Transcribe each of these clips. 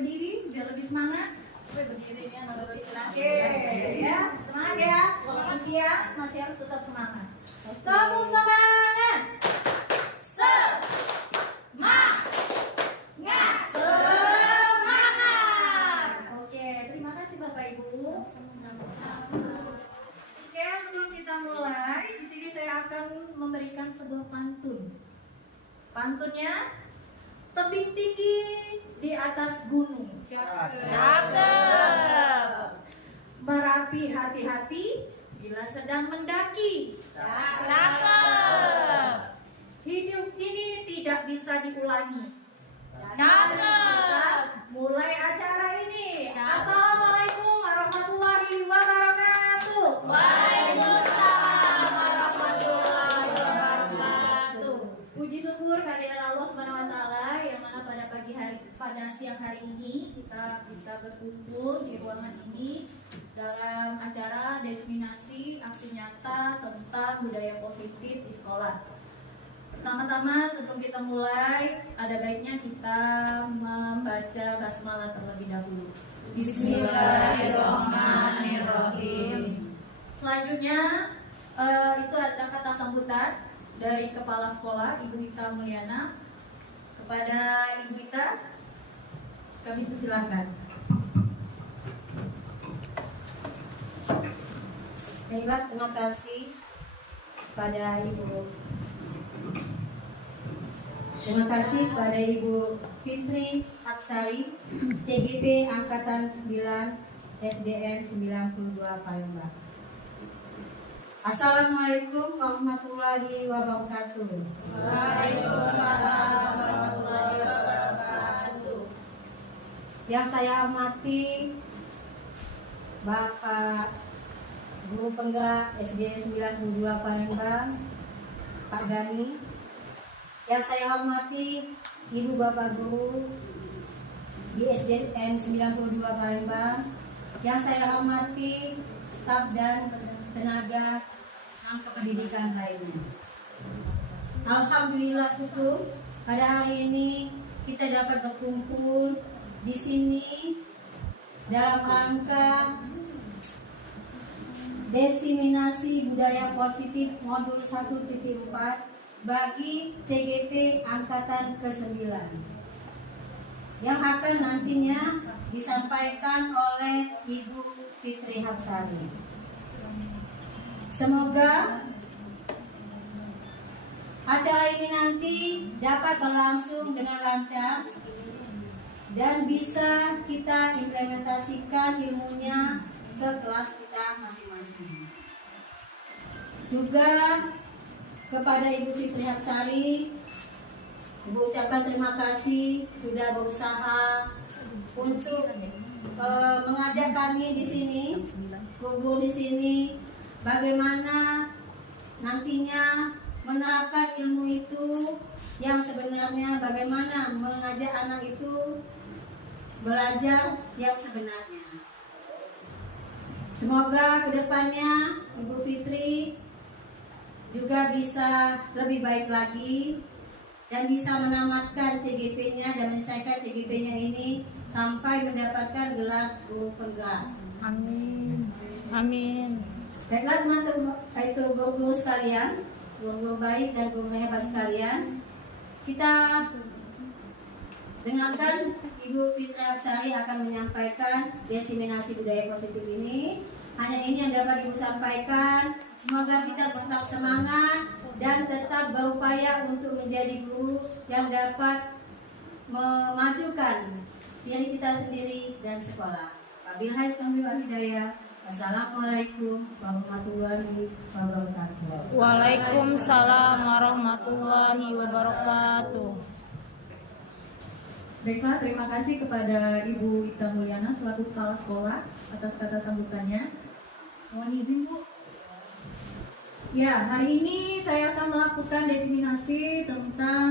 berdiri biar lebih semangat. Berdiri ya, lebih tenang. Oke, ya, semangat ya. Walaupun siang masih harus tetap semangat. Tepuk semangat. Semangat. Semangat. Oke, terima kasih Bapak Ibu. Oke, sebelum kita mulai, di sini saya akan memberikan sebuah pantun. Pantunnya, tebing tinggi di atas gunung. Cakep. Merapi hati-hati bila sedang mendaki. Cakep. Hidup ini tidak bisa diulangi. Cakep. Mulai acara ini. Cakep. Assalamualaikum warahmatullahi wabarakatuh. Waalaikumsalam warahmatullahi wabarakatuh. Puji syukur kehadiran Allah Subhanahu wa taala yang mana pada siang hari ini kita bisa berkumpul di ruangan ini dalam acara diseminasi aksi nyata tentang budaya positif di sekolah. Pertama-tama sebelum kita mulai, ada baiknya kita membaca basmalah terlebih dahulu. Bismillahirrahmanirrahim. Selanjutnya itu ada kata sambutan dari Kepala Sekolah Ibu Ita Mulyana. Kepada Ibu Ita, kami persilakan. Baiklah, terima kasih pada Ibu. Terima kasih pada Ibu Fitri Aksari, CGP Angkatan 9 SDN 92 Palembang. Assalamualaikum warahmatullahi wabarakatuh. Waalaikumsalam warahmatullahi wabarakatuh. Yang saya hormati Bapak Guru Penggerak SD 92 Palembang, Pak Gani. Yang saya hormati Ibu Bapak Guru di SDN 92 Palembang. Yang saya hormati staf dan tenaga kependidikan lainnya. Alhamdulillah syukur pada hari ini kita dapat berkumpul di sini dalam rangka diseminasi budaya positif modul 1.4 bagi CGP Angkatan ke-9 yang akan nantinya disampaikan oleh Ibu Fitri Hapsari. Semoga acara ini nanti dapat berlangsung dengan lancar dan bisa kita implementasikan ilmunya ke kelas kita masing-masing. Juga kepada Ibu Fitri Hapsari, Ibu ucapkan terima kasih sudah berusaha untuk mengajak kami di sini, guru di sini, bagaimana nantinya menerapkan ilmu itu yang sebenarnya, bagaimana mengajak anak itu belajar yang sebenarnya. Semoga kedepannya Ibu Fitri juga bisa lebih baik lagi dan bisa menamatkan CGP-nya dan menyelesaikan CGP-nya ini sampai mendapatkan gelar guru penggerak. Amin. Amin. Baiklah teman-teman, itu guru-guru sekalian, guru-guru baik dan guru hebat sekalian, kita dengarkan Ibu Fitri Hapsari akan menyampaikan diseminasi budaya positif ini. Hanya ini yang dapat Ibu sampaikan. Semoga kita tetap semangat dan tetap berupaya untuk menjadi guru yang dapat memajukan diri kita sendiri dan sekolah. Wabillahi taufiq wal hidayah. Assalamualaikum warahmatullahi wabarakatuh. Waalaikumsalam warahmatullahi wabarakatuh. Baiklah, terima kasih kepada Ibu Ita Mulyana selaku Kepala Sekolah atas kata sambutannya. Mohon izin Bu. Ya, hari ini saya akan melakukan diseminasi tentang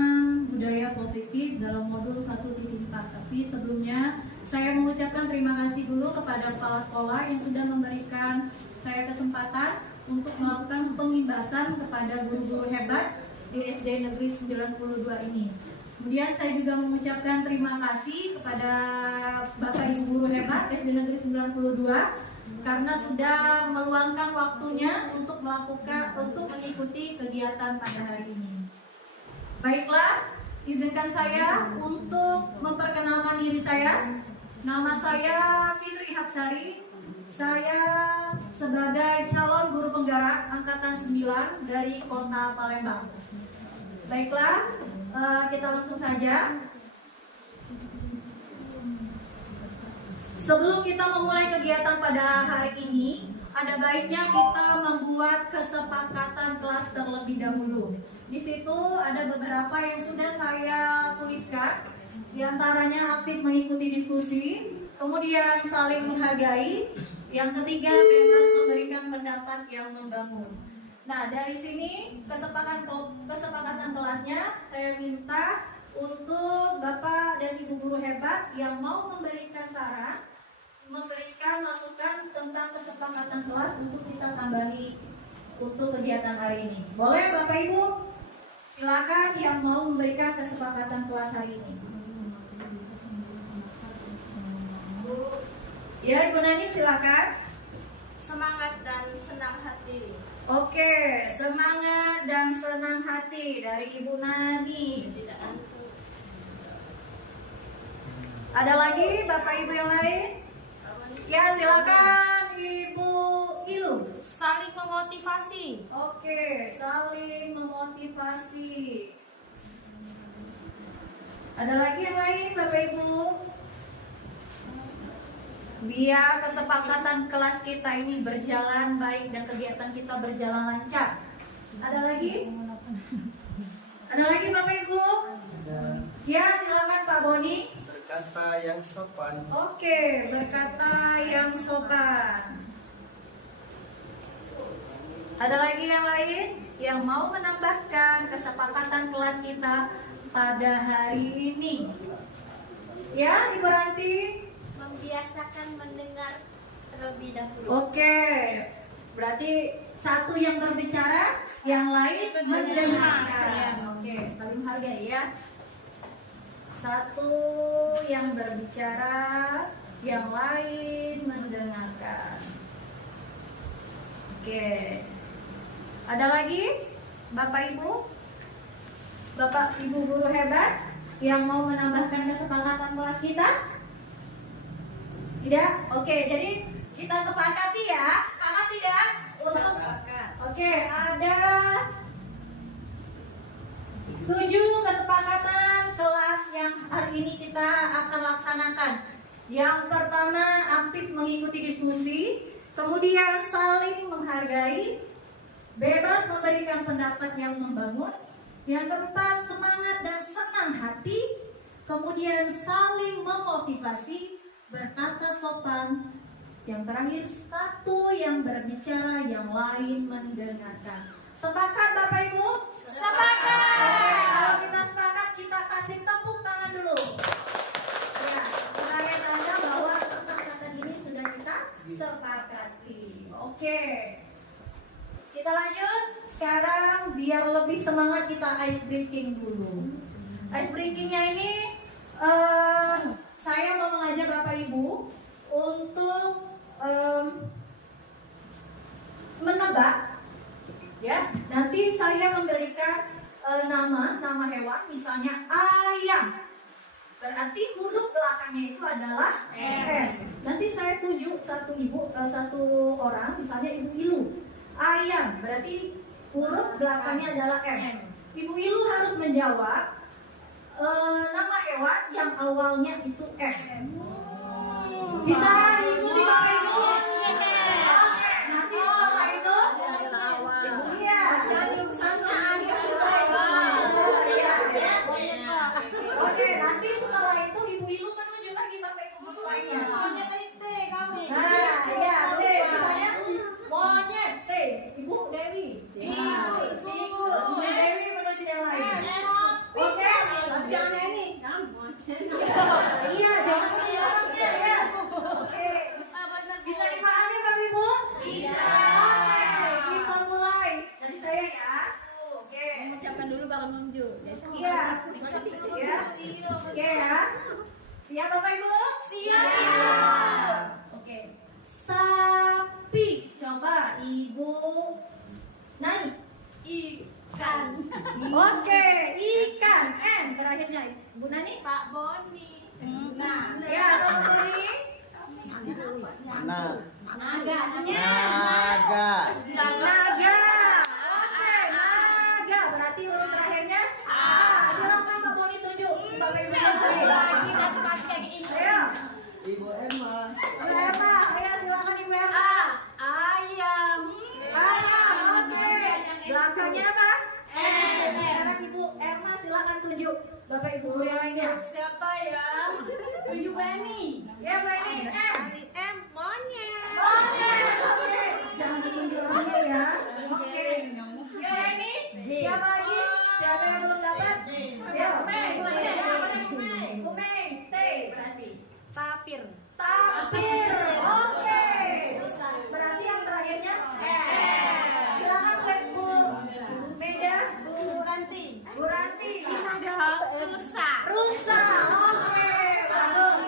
budaya positif dalam modul 1.4. Tapi sebelumnya saya mengucapkan terima kasih dulu kepada kepala sekolah yang sudah memberikan saya kesempatan untuk melakukan pengimbasan kepada guru-guru hebat di SD Negeri 92 ini. Kemudian saya juga mengucapkan terima kasih kepada Bapak Ibu guru hebat SD Negeri 92 karena sudah meluangkan waktunya untuk mengikuti kegiatan pada hari ini. Baiklah, izinkan saya untuk memperkenalkan diri saya. Nama saya Fitri Hapsari. Saya sebagai calon guru penggerak angkatan 9 dari Kota Palembang. Baiklah, kita langsung saja. Sebelum kita memulai kegiatan pada hari ini, ada baiknya kita membuat kesepakatan kelas terlebih dahulu. Di situ ada beberapa yang sudah saya tuliskan. Di antaranya aktif mengikuti diskusi, kemudian saling menghargai, yang ketiga bebas memberikan pendapat yang membangun. Nah, dari sini kesepakatan kelasnya saya minta untuk Bapak dan Ibu guru hebat yang mau memberikan saran, memberikan masukan tentang kesepakatan kelas untuk kita tambahi untuk kegiatan hari ini. Boleh Bapak Ibu? Silakan yang mau memberikan kesepakatan kelas hari ini. Ya, Ibu Nani silakan. Semangat dan senang hati. Oke, semangat dan senang hati dari Ibu Nani. Ada lagi Bapak Ibu yang lain? Ya, silakan Ibu Ilu. Saling memotivasi. Oke, saling memotivasi. Ada lagi yang lain Bapak Ibu? Biar kesepakatan kelas kita ini berjalan baik dan kegiatan kita berjalan lancar. Ada lagi? Ada lagi Bapak Ibu? Ya, silakan Pak Boni. Berkata yang sopan. Oke, berkata yang sopan. Ada lagi yang lain yang mau menambahkan kesepakatan kelas kita pada hari ini? Ya, Ibu Ranti. Membiasakan mendengar terlebih dahulu. Oke, berarti satu yang berbicara, yang lain mendengarkan. Oke, saling hargai ya. Satu yang berbicara, yang lain mendengarkan. Oke, ada lagi Bapak Ibu? Bapak Ibu guru hebat yang mau menambahkan kesepakatan kelas kita? Tidak? Oke, jadi kita sepakati ya. Sepakat tidak? Oke, ada 7 kesepakatan kelas yang hari ini kita akan laksanakan. Yang pertama, aktif mengikuti diskusi, kemudian saling menghargai, bebas memberikan pendapat yang membangun, yang keempat, semangat dan senang hati, kemudian saling memotivasi, berkata sopan, yang terakhir satu yang berbicara, yang lain mendengarkan. Sepakat Bapak Ibu? Sepakat. Oke, kalau kita sepakat, kita kasih tepuk tangan dulu. Ya, sebagai tanda bahwa kesepakatan ini sudah kita sepakati. Oke, kita lanjut. Sekarang biar lebih semangat kita ice breaking dulu. Ice breakingnya ini saya mau mengajak Bapak Ibu untuk menebak, ya. Nanti saya memberikan nama hewan, misalnya ayam. Berarti huruf belakangnya itu adalah M. Nanti saya tunjuk satu orang, misalnya Ibu Ilu. Ayam, berarti huruf belakangnya adalah M. Ibu Ilu harus menjawab nama hewan yang awalnya itu M. Bisa diikuti Bapak Ibu? Oke, nanti setelah itu iya, oke, nanti setelah itu Ibu Ilu menunjuk lagi Bapak Ibu guru lainnya. Nah, iya, T, misalnya monyet, T, Ibu Dewi. Ibu Dewi menunjuk yang lain. Oke, jangan ini. Iya, jangan ini orangnya ya. Oke. Siap Bapak Ibu? Siap. Oke. Sapi. Coba Ibu Nani. Ikan. Oke, ikan. N terakhirnya Ibu Nani. Pak Boni. Nah, ya Bapak Boni. Mana? Naga. Naga. Naga. Oke, naga. Berarti huruf terakhirnya A. Silakan Pak Boni tunjuk. Bapak Ibu tunjuk. Lagi dan pakai ini. Ayo. Ibu Emma. Ibu Erma, ayo silakan Ibu Erma. Ayam. Ayam, oke. Belakangnya apa? Sekarang Ibu Erma silakan tunjuk Bapak Ibu guru yang lainnya. Siapa ya? Tunjuk Beni. Ya, Bani. M. Monyet. Oke. Jangan ditunjuk orangnya ya. Oke. Ya, ini. Siapa lagi? Siapa yang belum dapat? Ya, Mei. Mei. T berarti. Tapir. Tapir. Oke. Berarti yang terakhirnya silakan Bu Meda, Bu Ranti. Bu Ranti. Bisa dong. Rusa. Rusa. Oke, bagus.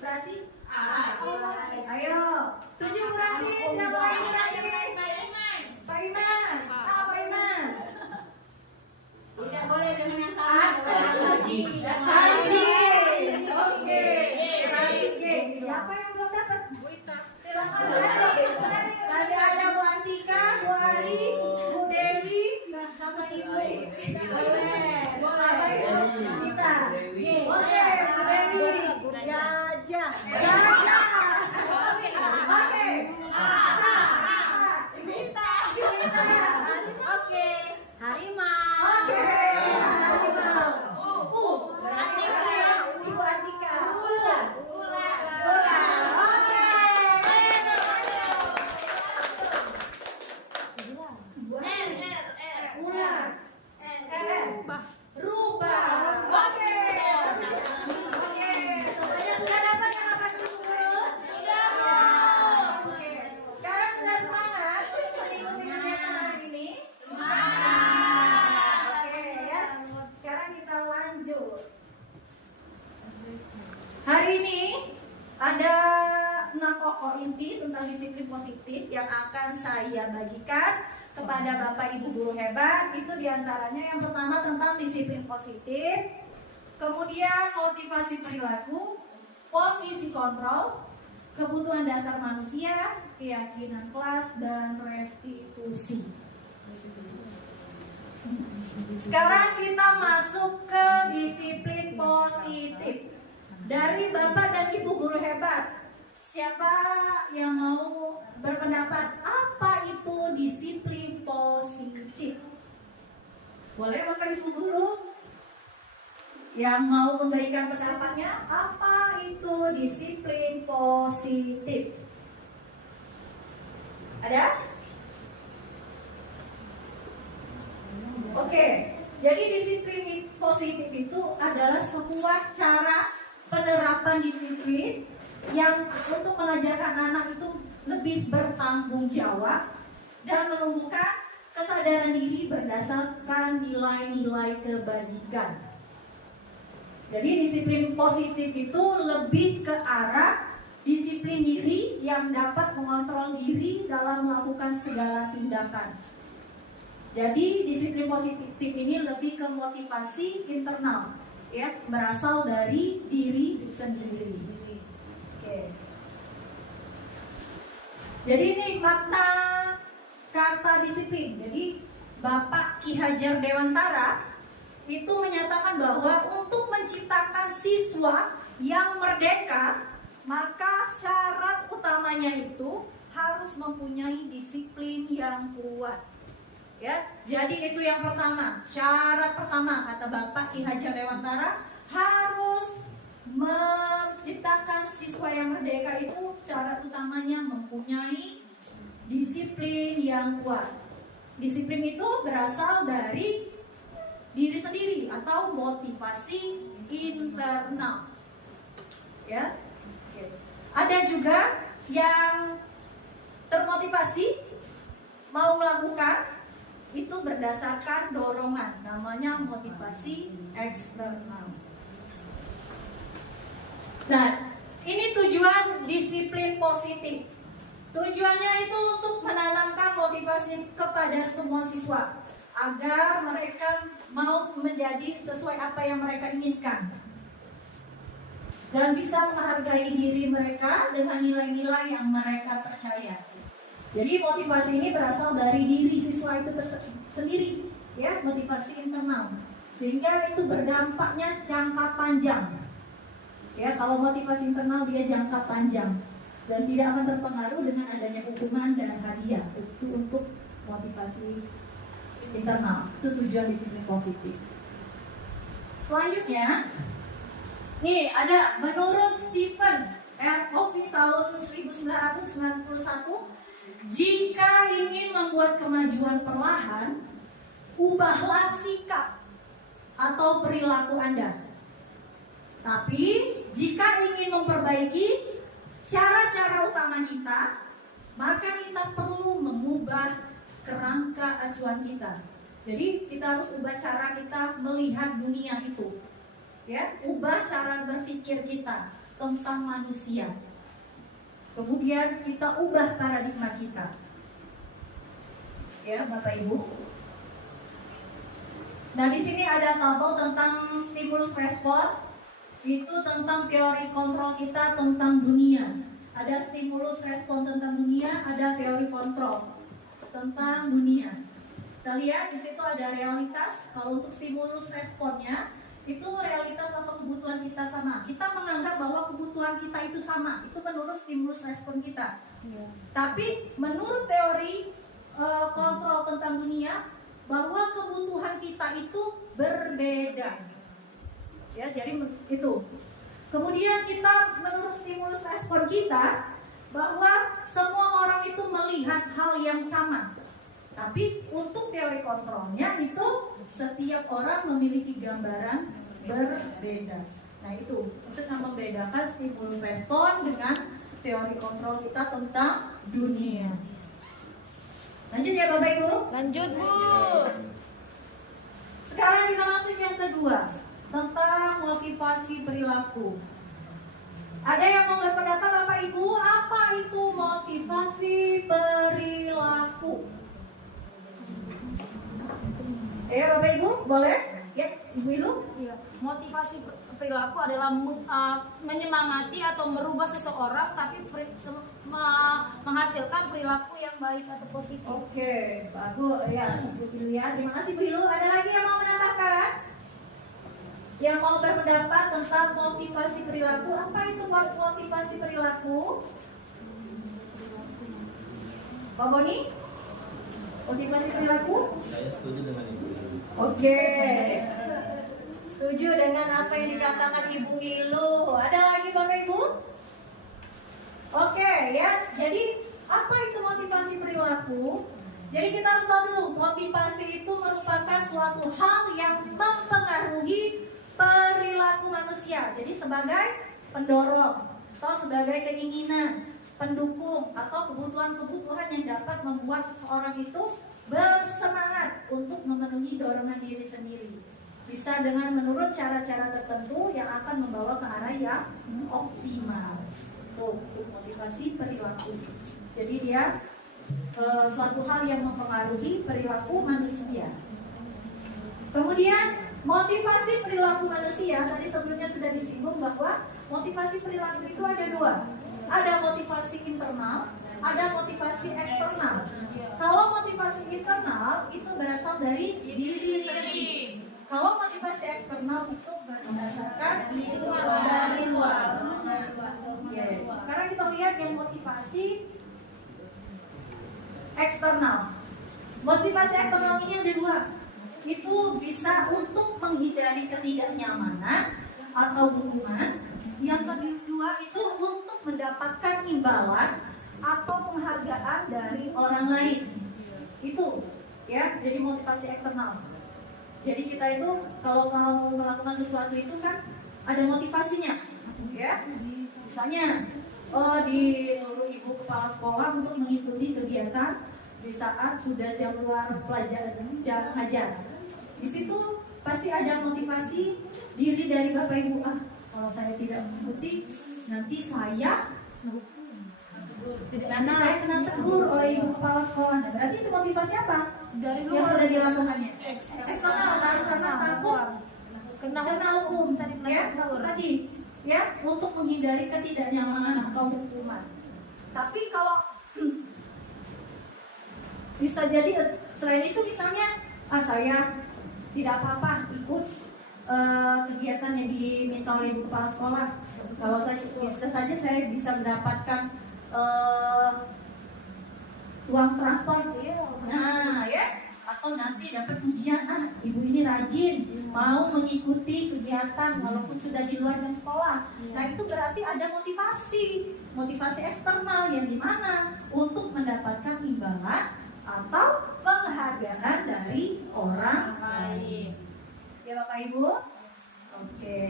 Berarti A. Ayo, tunjuk Bu Ranti. Siapa yang Bu Ranti? Pak Iman. Pak Iman. Tidak boleh dengan yang sama. Haji. Oke. Oke. Siapa yang belum dapat? Bu Ita. Silakan Bu Ari. Masih ada Bu Antika, Bu Ari, Bu Dewi, sama Ibu. Boleh. Apa itu? Kita. Oke, Bu Dewi. Gajah. Gajah. Oke. Bita. Oke. Harimau. Oke. Berarti Ibu Antika. Ular. Oke. Ular. Rubah. Oke. Oke. Semuanya sudah dapat yang apa dulu? Sudah. Oke. Sekarang sudah semangat mengikuti kegiatan hari ini? Semangat. Oke ya. Sekarang kita lanjut. Hari ini ada 6 pokok inti tentang disiplin positif yang akan saya bagikan kepada Bapak Ibu guru hebat. Itu diantaranya yang pertama tentang disiplin positif, kemudian motivasi perilaku, posisi kontrol, kebutuhan dasar manusia, keyakinan kelas, dan restitusi. Sekarang kita masuk ke disiplin positif. Dari Bapak dan Ibu guru hebat, siapa yang mau berpendapat apa itu disiplin positif? Boleh Bapak Ibu guru yang mau memberikan pendapatnya, apa itu disiplin positif? Ada? Oke, jadi disiplin positif itu adalah sebuah cara penerapan disiplin yang untuk mengajarkan anak itu lebih bertanggung jawab dan menumbuhkan kesadaran diri berdasarkan nilai-nilai kebajikan. Jadi disiplin positif itu lebih ke arah disiplin diri yang dapat mengontrol diri dalam melakukan segala tindakan. Jadi disiplin positif ini lebih ke motivasi internal, ya, berasal dari diri sendiri. Oke. Jadi ini makna kata disiplin. Jadi Bapak Ki Hajar Dewantara itu menyatakan bahwa untuk menciptakan siswa yang merdeka, maka syarat utamanya itu harus mempunyai disiplin yang kuat. Ya, jadi itu yang pertama, syarat pertama kata Bapak Ki Hajar Dewantara, harus menciptakan siswa yang merdeka itu syarat utamanya mempunyai disiplin yang kuat. Disiplin itu berasal dari diri sendiri atau motivasi internal. Ya. Ada juga yang termotivasi mau melakukan itu berdasarkan dorongan, namanya motivasi eksternal. Nah, ini tujuan disiplin positif. Tujuannya itu untuk menanamkan motivasi kepada semua siswa agar mereka mau menjadi sesuai apa yang mereka inginkan dan bisa menghargai diri mereka dengan nilai-nilai yang mereka percaya. Jadi motivasi ini berasal dari diri siswa itu sendiri, ya, motivasi internal, sehingga itu berdampaknya jangka panjang. Ya, kalau motivasi internal dia jangka panjang dan tidak akan terpengaruh dengan adanya hukuman dan hadiah. Itu untuk motivasi internal. Itu tujuan disiplin positif. Selanjutnya, nih ada menurut Stephen R. Covey tahun 1991, jika ingin membuat kemajuan perlahan, ubahlah sikap atau perilaku Anda. Tapi jika ingin memperbaiki cara-cara utama kita, maka kita perlu mengubah kerangka acuan kita. Jadi kita harus ubah cara kita melihat dunia itu, ya, ubah cara berpikir kita tentang manusia. Kemudian kita ubah paradigma kita, ya Bapak Ibu. Nah, di sini ada tabel tentang stimulus respon. Itu tentang teori kontrol kita tentang dunia. Ada stimulus respon tentang dunia, ada teori kontrol tentang dunia. Kita lihat di situ ada realitas. Kalau untuk stimulus responnya, itu realitas atau kebutuhan kita sama. Kita menganggap bahwa kebutuhan kita itu sama. Itu menurut stimulus respon kita. Tapi menurut teori kontrol tentang dunia, bahwa kebutuhan kita itu berbeda. Ya, jadi itu. Kemudian kita menurut stimulus respon kita bahwa semua orang itu melihat hal yang sama. Tapi untuk teori kontrolnya itu setiap orang memiliki gambaran berbeda. Nah, itu untuk membedakan stimulus respon dengan teori kontrol kita tentang dunia. Lanjut ya Bapak Ibu. Lanjut Bu. Sekarang kita masuk yang kedua, tentang motivasi perilaku. Ada yang mau berpendapat Bapak Ibu, apa itu motivasi perilaku? Bapak Ibu, boleh? Ya, Ibu Ilu? Iya. Motivasi perilaku adalah menyemangati atau merubah seseorang tapi menghasilkan perilaku yang baik atau positif. Oke, bagus ya, Ibu Ilu ya. Terima kasih Bu Ilu. Ada lagi yang mau menambahkan? Yang mau berpendapat tentang motivasi perilaku? Apa itu motivasi perilaku? Pak Boni? Motivasi perilaku? Saya setuju dengan Ibu. Oke. Setuju dengan apa yang dikatakan Ibu Ilu. Ada lagi Bapak Ibu? Oke ya. Jadi apa itu motivasi perilaku? Jadi kita harus tahu dulu, motivasi itu merupakan suatu hal yang mempengaruhi perilaku manusia. Jadi sebagai pendorong atau sebagai keinginan, pendukung atau kebutuhan-kebutuhan yang dapat membuat seseorang itu bersemangat untuk memenuhi dorongan diri sendiri. Bisa dengan menurut cara-cara tertentu yang akan membawa ke arah yang optimal. Tuh, untuk motivasi perilaku. Jadi dia suatu hal yang mempengaruhi perilaku manusia. Kemudian motivasi perilaku manusia, tadi sebelumnya sudah disinggung bahwa motivasi perilaku itu ada dua. Ada motivasi internal, ada motivasi eksternal. Kalau motivasi internal itu berasal dari diri sendiri. Kalau motivasi eksternal itu berdasarkan lingkungan dari luar. Sekarang kita lihat yang motivasi eksternal. Motivasi eksternal ini ada dua. Itu bisa untuk menghindari ketidaknyamanan atau hukuman. Yang kedua itu untuk mendapatkan imbalan atau penghargaan dari orang lain. Itu ya, jadi motivasi eksternal. Jadi kita itu kalau mau melakukan sesuatu itu kan ada motivasinya, ya. Misalnya disuruh ibu kepala sekolah untuk mengikuti kegiatan di saat sudah jam luar pelajaran, jam mengajar. Di situ pasti ada motivasi diri dari Bapak Ibu. Kalau saya tidak mengikuti, nanti saya kena tegur oleh ibu kepala sekolah. Berarti itu motivasi apa? Dari Yang luar sudah dilakukannya. eksternal Karena takut kena hukum ya tadi ya, untuk menghindari ketidaknyamanan atau hukuman. Tapi kalau bisa jadi selain itu misalnya saya tidak apa-apa ikut kegiatan yang diminta oleh ibu kepala sekolah. Kalau saya bisa saja saya bisa mendapatkan uang transport, nah ya, atau nanti dapat ujian, ibu ini rajin mau mengikuti kegiatan walaupun sudah di luar jam sekolah. Nah itu berarti ada motivasi eksternal yang dimana untuk mendapatkan imbalan atau penghargaan dari orang lain. Ya Bapak Ibu, oke.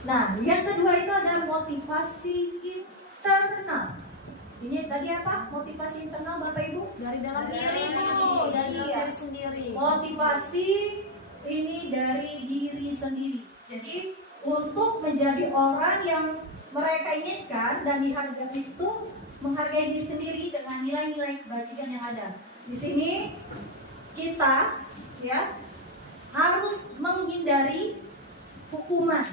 Nah, yang kedua itu ada motivasi internal. Ini tadi apa? Motivasi internal Bapak Ibu? dari dalam diri Bu, dari dalam diri sendiri. Motivasi ini dari diri sendiri. Jadi untuk menjadi orang yang mereka inginkan dan dihargai itu menghargai diri sendiri dengan nilai-nilai kebajikan yang ada. Di sini kita ya harus menghindari hukuman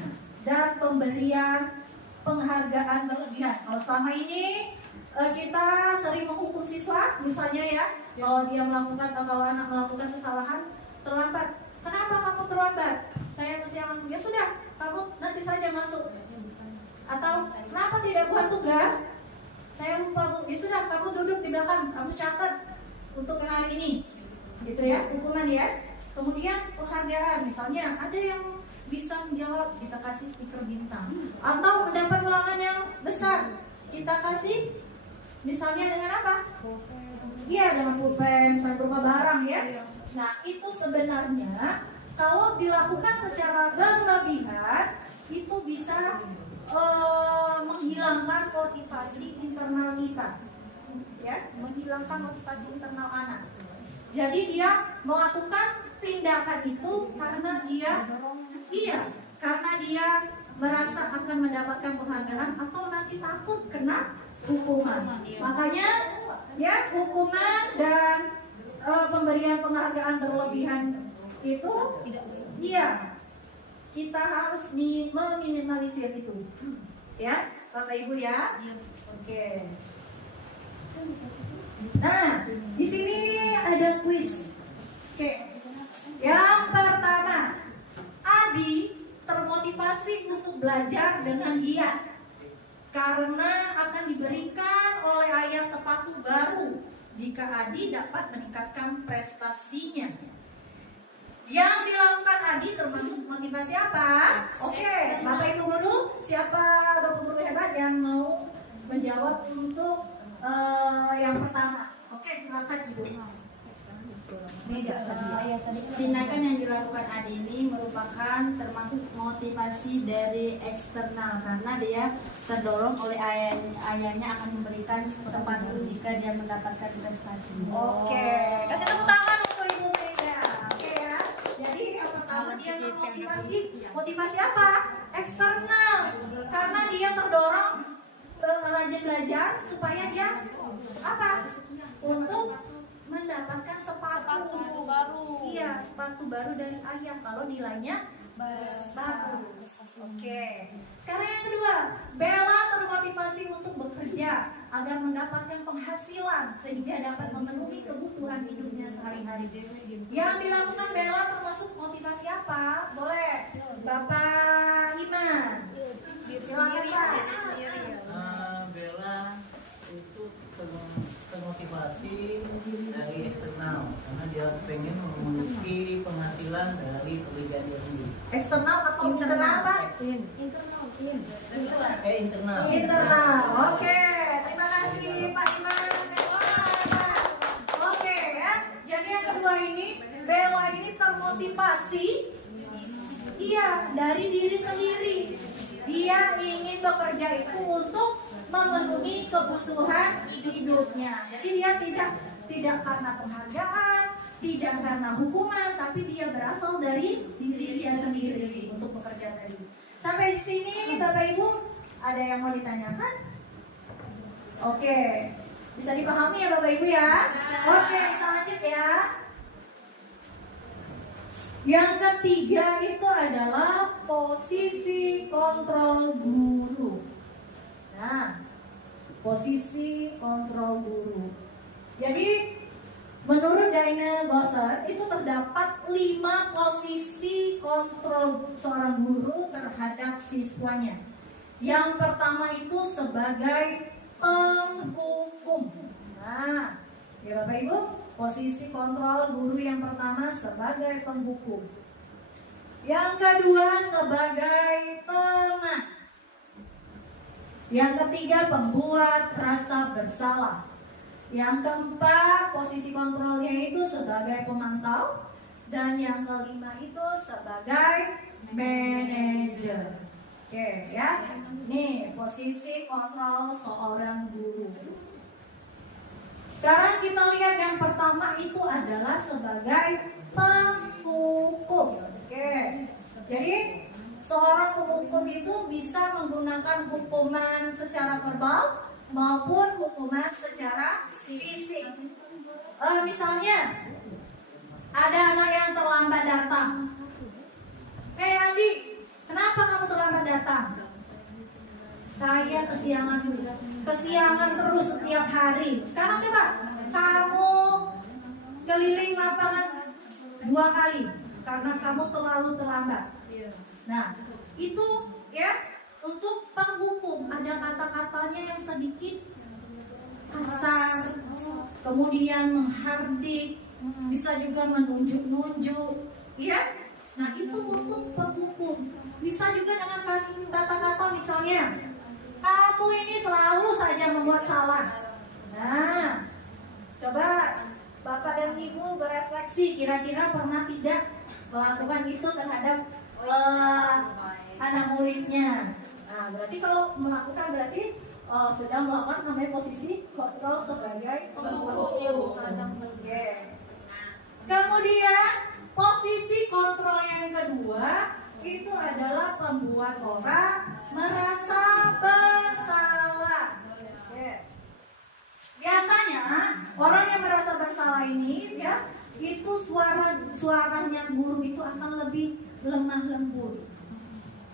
dan pemberian penghargaan berlebihan. Kalau selama ini kita sering menghukum siswa, misalnya ya, kalau dia melakukan atau kalau anak melakukan kesalahan terlambat. Kenapa kamu terlambat? Saya kesiangan. Ya sudah, kamu nanti saja masuk. Atau kenapa tidak buat tugas? Saya lupa Bu. Ya sudah, kamu duduk di belakang, kamu catat untuk hari ini. Gitu ya, hukuman ya. Kemudian penghargaan, misalnya ada yang bisa menjawab, kita kasih stiker bintang. Atau mendapat ulangan yang besar, kita kasih misalnya dengan apa? Iya, dengan pulpen, misalnya berupa barang ya. Nah, itu sebenarnya kalau dilakukan secara berlebihan, itu bisa menghilangkan motivasi internal kita. Ya, menghilangkan motivasi internal anak. Jadi dia melakukan tindakan itu karena dia merasa akan mendapatkan penghargaan atau nanti takut kena hukuman. Makanya ya hukuman dan pemberian penghargaan berlebihan itu kita harus meminimalisir itu. Ya, Bapak Ibu ya. Oke. Nah, di sini ada kuis. Oke. Yang pertama, Adi termotivasi untuk belajar dengan giat karena akan diberikan oleh ayah sepatu baru jika Adi dapat meningkatkan prestasinya. Yang dilakukan Adi termasuk motivasi apa? Oke, Bapak Ibu Guru, siapa Bapak Guru hebat yang mau menjawab untuk yang pertama? Oke, silakan Ibu. Tindakan yang dilakukan Adi ini merupakan termasuk motivasi dari eksternal karena dia terdorong oleh ayahnya akan memberikan sepatu jika dia mendapatkan prestasi. Oke, kasih tepuk tangan untuk Ibu Mega. Oke ya. Jadi yang pertama dia motivasi apa? Eksternal. Karena dia terdorong rajin belajar supaya dia apa? Untuk mendapatkan sepatu baru. Iya, sepatu baru dari ayah kalau nilainya bagus. Oke. Sekarang yang kedua, Bella termotivasi untuk bekerja agar mendapatkan penghasilan sehingga dapat memenuhi kebutuhan hidupnya sehari-hari. Yang dilakukan Bella termasuk motivasi apa? Boleh, Bapak Iman. Silakan Pak. Bella itu termotivasi dari eksternal karena dia pengen memiliki penghasilan dari pekerjaan dia sendiri. Eksternal atau internal Pak? Internal. Internal. Oke, terima kasih Pak Iman. Oke ya. Jadi yang kedua ini Bella ini termotivasi dari diri sendiri. Dia ingin bekerja itu untuk memenuhi kebutuhan hidupnya. Jadi dia tidak karena penghargaan, tidak tidak karena hukuman, tapi dia berasal dari diri dia sendiri untuk bekerja tadi. Sampai di sini Bapak Ibu ada yang mau ditanyakan? Oke, bisa dipahami ya Bapak Ibu ya? Oke, kita lanjut ya. Yang ketiga itu adalah posisi kontrol guru. Nah, posisi kontrol guru. Jadi menurut Diana Gosser itu terdapat 5 posisi kontrol seorang guru terhadap siswanya. Yang pertama itu sebagai penghukum. Nah, ya Bapak Ibu, posisi kontrol guru yang pertama sebagai penghukum. Yang kedua sebagai teman. Yang ketiga pembuat rasa bersalah. Yang keempat posisi kontrolnya itu sebagai pemantau. Dan yang kelima itu sebagai manajer. Oke ya, nih posisi kontrol seorang guru. Sekarang kita lihat yang pertama itu adalah sebagai penghukum. Oke, jadi seorang penghukum itu bisa menggunakan hukuman secara verbal maupun hukuman secara fisik. Misalnya ada anak yang terlambat datang. Andi, kenapa kamu terlambat datang? Saya kesiangan terus setiap hari. Sekarang coba kamu keliling lapangan 2 kali karena kamu terlalu terlambat. Nah, itu ya untuk penghukum, ada kata-katanya yang sedikit kasar, kemudian menghardik, bisa juga menunjuk-nunjuk, ya. Nah, itu untuk penghukum. Bisa juga dengan kata-kata misalnya, kamu ini selalu saja membuat salah. Nah, coba Bapak dan Ibu berefleksi, kira-kira pernah tidak melakukan itu terhadap anak muridnya. Nah, berarti kalau melakukan berarti sudah melakukan namanya posisi kontrol sebagai penghukum. Kemudian posisi kontrol yang kedua itu adalah pembuat orang merasa bersalah. Biasanya orang yang merasa bersalah ini ya, itu suaranya guru itu akan lebih lemah lembut.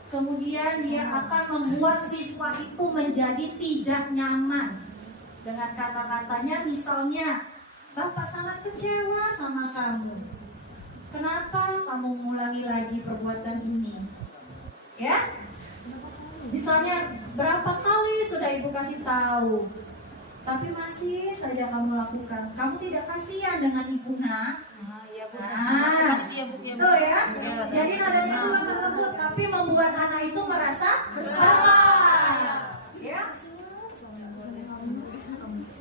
Kemudian dia akan membuat siswa itu menjadi tidak nyaman. Dengan kata-katanya misalnya, Bapak sangat kecewa sama kamu. Kenapa kamu mengulangi lagi perbuatan ini? Ya? Misalnya, berapa kali sudah Ibu kasih tahu, tapi masih saja kamu lakukan. Kamu tidak kasihan dengan Ibu, nak? Tuh ya. Jadi nadanya itu lemah lembut, tapi membuat anak itu merasa bersalah. Ya.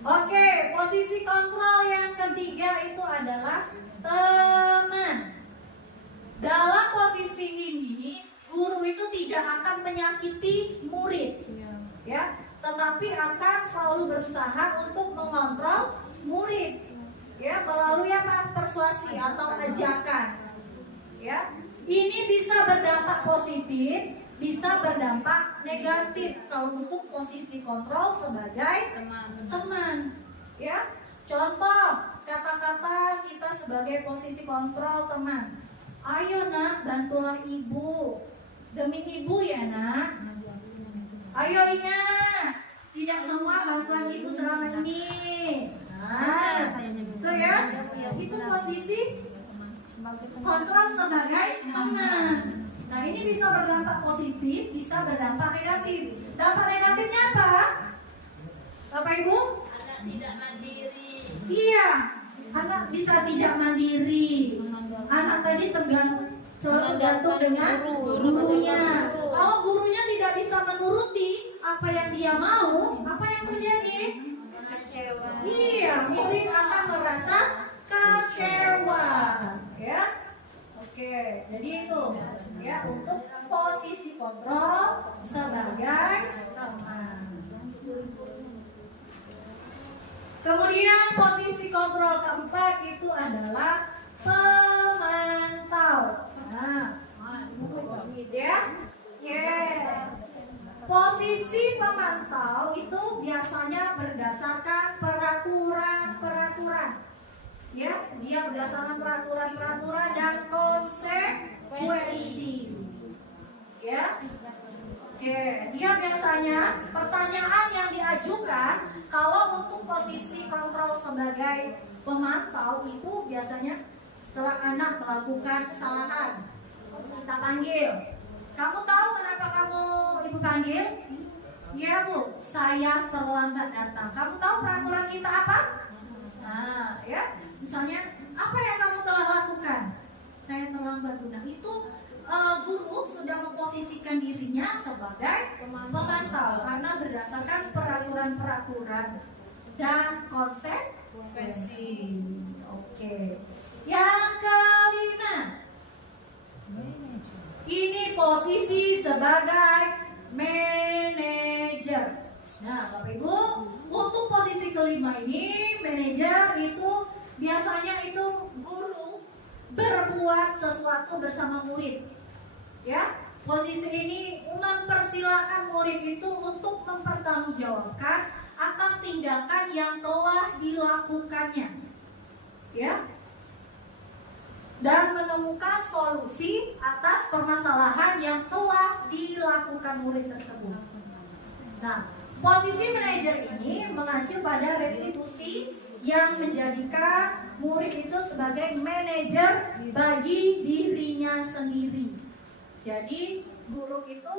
Oke, posisi kontrol yang ketiga itu adalah teman. Dalam posisi ini, guru itu tidak akan menyakiti murid, ya, tetapi akan selalu berusaha untuk mengontrol murid, ya, melalui apa? Persuasi atau ajakan, ya. Ini bisa berdampak positif, bisa berdampak negatif kalau untuk posisi kontrol sebagai teman, ya. Contoh kata-kata kita sebagai posisi kontrol teman. Ayo nak, bantulah ibu. Demi ibu ya nak. Ayo ingat, tidak semua bantuan ibu selama ini. Nah, itu ya. Itu posisi kontrol sebagai teman. Nah, ini bisa berdampak positif, bisa berdampak negatif. Dampak negatifnya apa? Bapak Ibu? Anak tidak mandiri. Iya, anak bisa tidak mandiri. Anak tadi tergantung dengan gurunya. Kalau gurunya tidak bisa menuruti apa yang dia mau, apa yang terjadi? Kecewa. Iya, murid akan merasa kecewa. Ya, oke. Jadi itu ya untuk posisi kontrol sebagai teman. Kemudian posisi kontrol keempat itu adalah posisi pemantau itu biasanya berdasarkan peraturan-peraturan. Ya, dia berdasarkan peraturan-peraturan dan konsekuensi. Ya. Oke, dia biasanya pertanyaan yang diajukan kalau untuk posisi kontrol sebagai pemantau itu biasanya setelah anak melakukan kesalahan, kita panggil. Kamu tahu kenapa ibu panggil? Ya bu, saya terlambat datang. Kamu tahu peraturan kita apa? Nah, ya, misalnya apa yang kamu telah lakukan? Saya terlambat bu. Nah, itu guru sudah memposisikan dirinya sebagai pemantau karena berdasarkan peraturan-peraturan dan konsekuensi. Oke. Yang kelima, ini posisi sebagai manajer. Nah, Bapak Ibu, untuk posisi kelima ini, manajer itu biasanya itu guru berbuat sesuatu bersama murid. Ya, posisi ini mempersilahkan murid itu untuk mempertanggungjawabkan atas tindakan yang telah dilakukannya. Ya. Dan menemukan solusi atas permasalahan yang telah dilakukan murid tersebut. Nah, posisi manajer ini mengacu pada restitusi yang menjadikan murid itu sebagai manajer bagi dirinya sendiri. Jadi, guru itu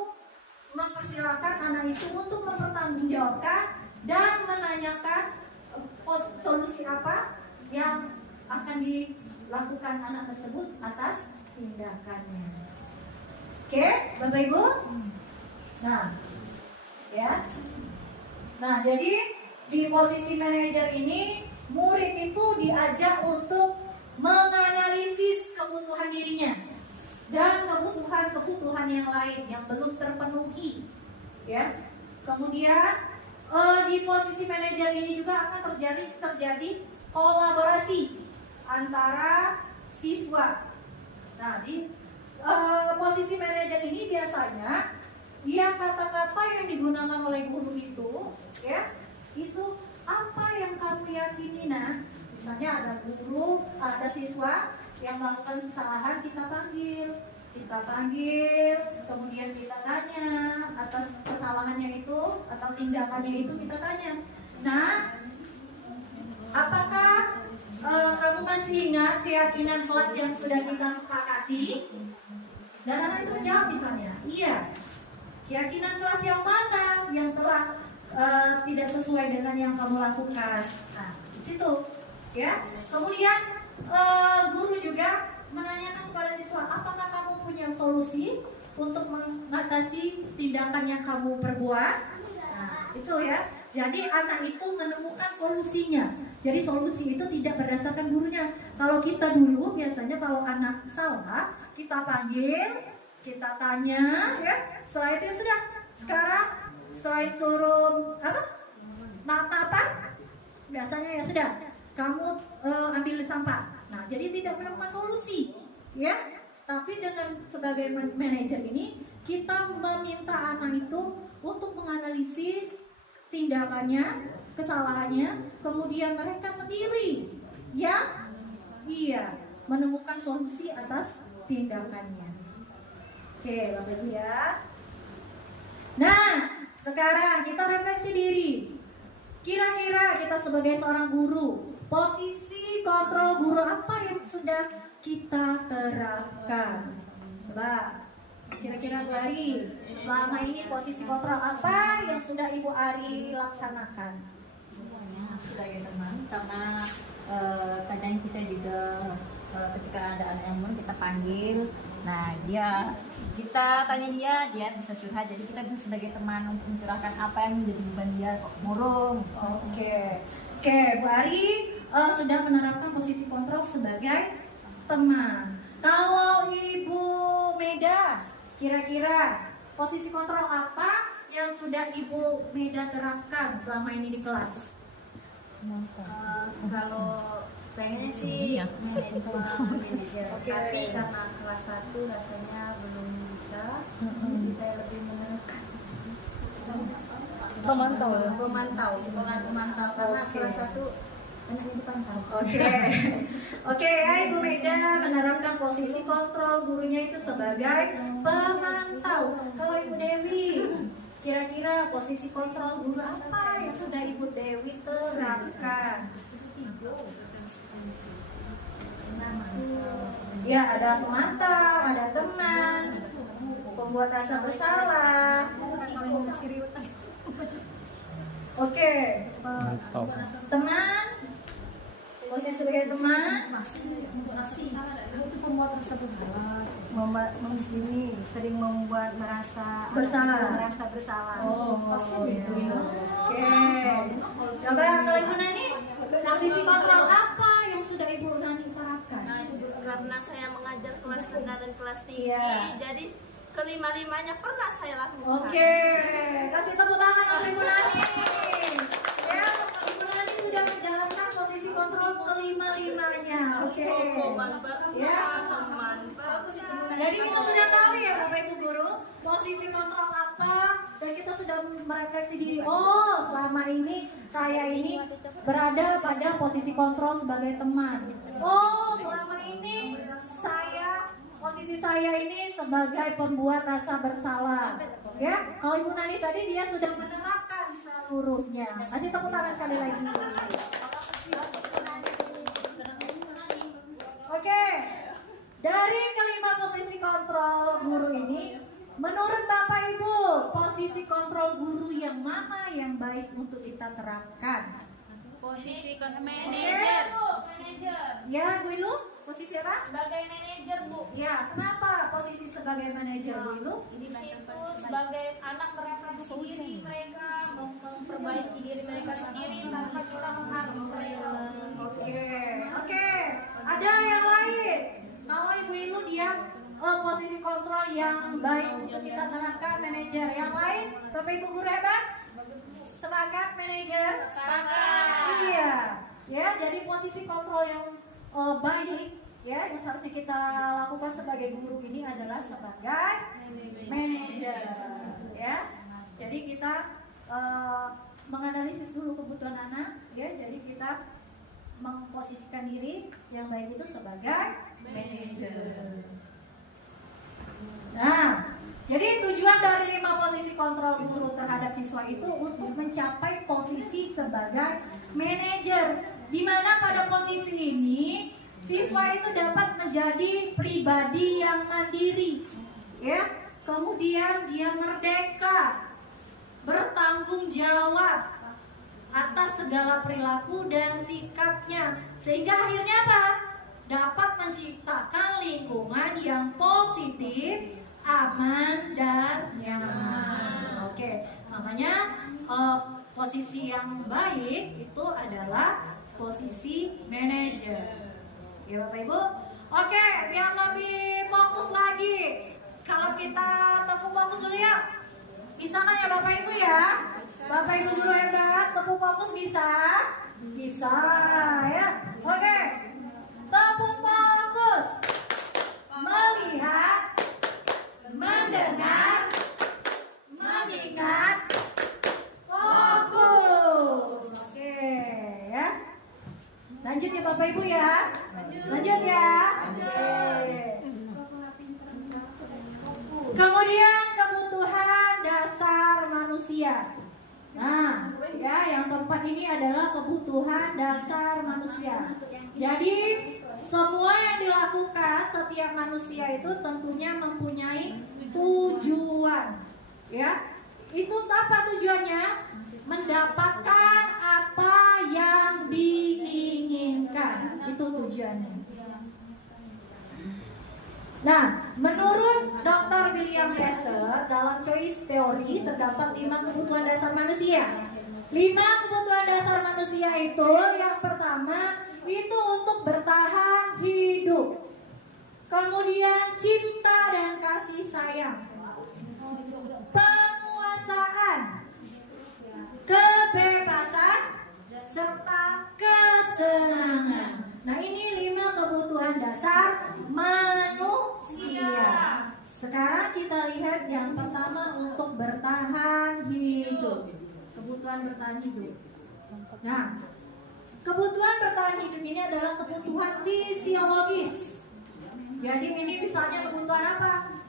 mempersilahkan anak itu untuk mempertanggungjawabkan dan menanyakan solusi apa yang akan dilakukan anak tersebut atas tindakannya. Oke, Bapak Ibu? Nah, ya. Nah, jadi di posisi manajer ini murid itu diajak untuk menganalisis kebutuhan dirinya dan kebutuhan yang lain yang belum terpenuhi. Ya. Kemudian di posisi manajer ini juga akan terjadi kolaborasi antara siswa. Nah, di posisi manajer ini biasanya kata-kata yang digunakan oleh guru itu, ya, itu apa yang kamu yakini, nah. Misalnya ada guru, ada siswa yang melakukan kesalahan, kita panggil, kemudian kita tanya atas kesalahannya itu atau tindakannya itu kita tanya. Nah, apakah kamu masih ingat keyakinan kelas yang sudah kita sepakati? Dan anak itu jawab misalnya, iya. Keyakinan kelas yang mana yang telah tidak sesuai dengan yang kamu lakukan? Nah, di situ, ya. Kemudian guru juga menanyakan kepada siswa, apakah kamu punya solusi untuk mengatasi tindakan yang kamu perbuat? Nah, itu ya. Jadi anak itu menemukan solusinya. Jadi solusi itu tidak berdasarkan gurunya. Kalau kita dulu biasanya kalau anak salah, kita panggil, kita tanya, ya. Setelah itu sudah. Sekarang selain suruh apa? Biasanya ya sudah. Kamu ambil sampah. Nah, jadi tidak menemukan solusi, ya. Tapi dengan sebagai manajer ini, kita meminta anak itu untuk menganalisis tindakannya, kesalahannya, kemudian mereka sendiri yang menemukan solusi atas tindakannya. Oke, Bapak Ibu ya. Nah, sekarang kita refleksi diri. Kira-kira kita sebagai seorang guru, posisi kontrol guru apa yang sudah kita terapkan? Coba, kira-kira Bu Ari, selama ini posisi kontrol apa yang sudah Ibu Ari laksanakan? Semuanya sebagai teman, karena kadang kita juga ketika ada anak yang murung kita panggil. Nah, kita tanya dia bisa curhat. Jadi kita bisa sebagai teman untuk mencurahkan apa yang menjadi beban dia kok murung. Oke, Bu Ari sudah menerapkan posisi kontrol sebagai teman. Kalau Ibu Meda, kira-kira posisi kontrol apa yang sudah Ibu Meda terapkan selama ini di kelas? Kalau pengen sih manajer, tapi karena kelas 1 rasanya belum bisa, jadi saya lebih menemukan Pemantau, sekolah pemantau karena Oke. kelas 1 banyak yang dipantau. Oke, oke ya Ibu Meda menerapkan posisi kontrol gurunya itu sebagai pemantau. Kalau Ibu Dewi, kira-kira posisi kontrol guru apa yang sudah Ibu Dewi terapkan? Ya, ada pemantau, ada teman, pembuat rasa bersalah. Oke, teman, posisi sebagai teman, sering membuat merasa bersalah. bersalah. Oh, gitu. Oke. Coba kalau Ibu Nani, posisi kontrol apa yang sudah Ibu Nani terapkan? Nah, itu karena saya mengajar kelas rendah dan kelas tinggi, Iya. jadi kelima-limanya pernah saya lakukan. Oke, kasih tepuk tangan untuk Ibu Nani. Ya, Ibu Nani sudah menjalankan posisi kontrol kelima-limanya. Oke. Ya. Jadi kita sudah tahu ya Bapak Ibu Guru, posisi kontrol apa, dan kita sudah merefleksi diri. Oh, selama ini saya ini berada pada posisi kontrol sebagai teman. Oh, selama ini posisi saya ini sebagai pembuat rasa bersalah. Ya, kalau Ibu Nani tadi dia sudah menerapkan seluruhnya. Kasih tepuk tangan sekali lagi. Oke, dari kelima posisi kontrol guru ini, menurut Bapak Ibu, posisi kontrol guru yang mana yang baik untuk kita terapkan? Posisi Manajer. Ya, Bu Ilu, posisi apa? Sebagai manajer, Bu. Ya, kenapa posisi sebagai manajer Bu Ilu? Di situ sebagai anak merefleksi diri mereka, memperbaiki diri mereka sendiri tanpa kita menghargai mereka. Oke, ada yang lain. Kalau Ibu Ilu dia posisi kontrol yang baik untuk kita terapkan manajer. Yang lain, Bapak Ibu guru hebat? Sepakat manajer? Sepakat. Iya. Ya, jadi posisi kontrol yang baik ya yang seharusnya kita lakukan sebagai guru ini adalah sebagai manajer. Ya. Jadi kita menganalisis dulu kebutuhan anak ya. Jadi kita memposisikan diri yang baik itu sebagai manajer. Nah, jadi tujuan dari 5 posisi kontrol guru terhadap siswa itu untuk mencapai posisi sebagai manajer, di mana pada posisi ini siswa itu dapat menjadi pribadi yang mandiri, ya. Kemudian dia merdeka, bertanggung jawab atas segala perilaku dan sikapnya, sehingga akhirnya apa? Dapat menciptakan lingkungan yang positif, aman dan nyaman. Oke, makanya posisi yang baik itu adalah posisi manajer. Ya Bapak Ibu. Oke, biar lebih fokus lagi. Kalau kita tepuk fokus dulu ya. Bisa kan ya Bapak Ibu ya? Bapak Ibu guru hebat, tepuk fokus bisa? Bisa ya. Oke. Tepuk fokus. Melihat, mendengar, mengingat, fokus. Oke ya. Lanjut ya Bapak Ibu ya. Lanjut ya. Oke. Kemudian kebutuhan dasar manusia. Nah, ya yang keempat ini adalah kebutuhan dasar manusia. Jadi semua yang dilakukan setiap manusia itu tentunya mempunyai tujuan. Ya, itu apa tujuannya? Mendapatkan apa yang diinginkan. Itu tujuannya. Nah, menurut Dr. William Besser dalam Choice Theory terdapat 5 kebutuhan dasar manusia. 5 kebutuhan dasar manusia itu yang pertama itu untuk bertahan hidup. Kemudian cinta dan kasih sayang. Penguasaan, kebebasan, serta kesenangan. Nah, ini 5 kebutuhan dasar manusia. Sekarang kita lihat yang pertama untuk bertahan hidup. kebutuhan bertahan hidup. Nah, kebutuhan bertahan hidup ini adalah kebutuhan fisiologis. Jadi ini misalnya kebutuhan apa?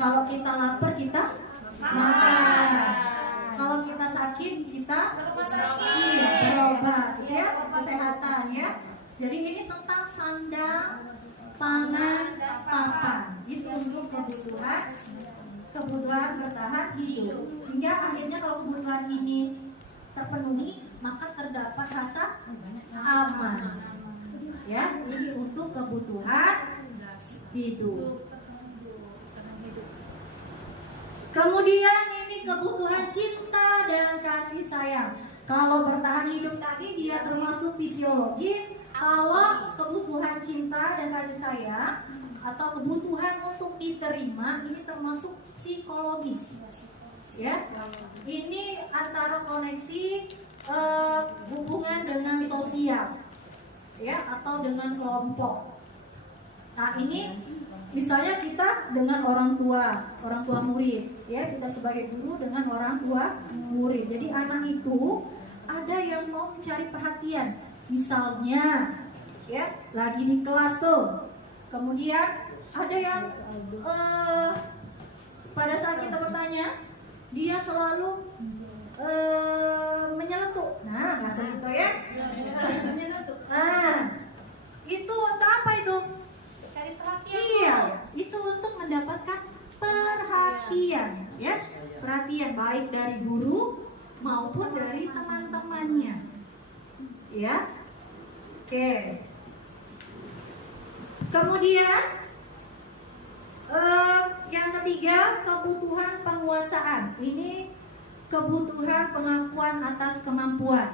Kalau kita lapar kita makan. Kalau kita sakit kita berobat, ya, kesehatan ya. Jadi ini tentang sandang, pangan, papan. Itu untuk kebutuhan bertahan hidup. Hingga akhirnya kalau kebutuhan ini terpenuhi, maka terdapat rasa aman. Ya, ini untuk kebutuhan hidup. Kemudian ini kebutuhan cinta dan kasih sayang. Kalau bertahan hidup tadi dia termasuk fisiologis. Kalau kebutuhan cinta dan kasih sayang atau kebutuhan untuk diterima ini termasuk psikologis. Ya, ini antara koneksi hubungan dengan sosial, ya, atau dengan kelompok. Nah ini misalnya kita dengan orang tua murid, ya, kita sebagai guru dengan orang tua murid. Jadi anak itu ada yang mau mencari perhatian, misalnya, ya, lagi di kelas tuh. Kemudian ada yang pada saat kita bertanya, dia selalu menyeletuk. Nah, bahasa itu ya. Menyeletuk. Nah, itu untuk apa itu? Cari perhatian. Iya, itu untuk mendapatkan perhatian, ya. Perhatian baik dari guru maupun dari teman-temannya. Ya. Oke. Kemudian yang ketiga, kebutuhan penguasaan. Ini kebutuhan pengakuan atas kemampuan.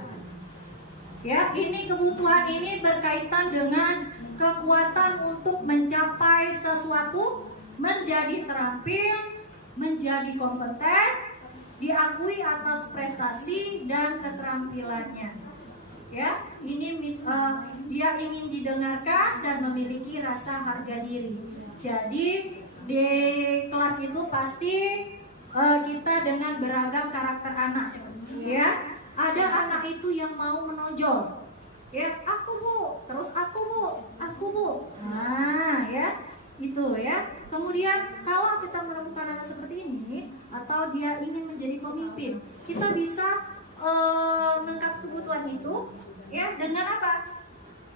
Ya, ini kebutuhan ini berkaitan dengan kekuatan untuk mencapai sesuatu, menjadi terampil, menjadi kompeten, diakui atas prestasi dan keterampilannya. Ya, ini dia ingin didengarkan dan memiliki rasa harga diri. Jadi di kelas itu pasti kita dengan beragam karakter anak. Ya, ada anak itu yang mau menonjol. Ya, aku bu, terus aku bu. Nah, ya, itu ya. Kemudian kalau kita menemukan anak seperti ini atau dia ingin menjadi pemimpin, kita bisa mengungkap kebutuhan itu, ya, dengan apa?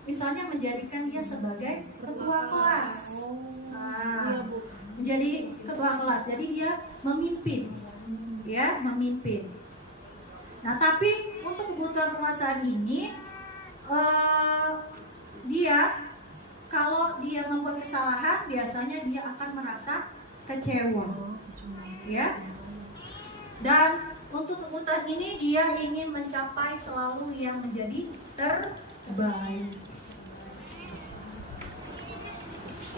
Misalnya menjadikan dia sebagai ketua kelas. Nah, menjadi ketua kelas. Jadi dia memimpin, ya, memimpin. Nah, tapi untuk kebutuhan penguasaan ini, dia kalau dia membuat kesalahan, biasanya dia akan merasa kecewa, ya. Dan untuk kebutuhan ini dia ingin mencapai selalu yang menjadi terbaik.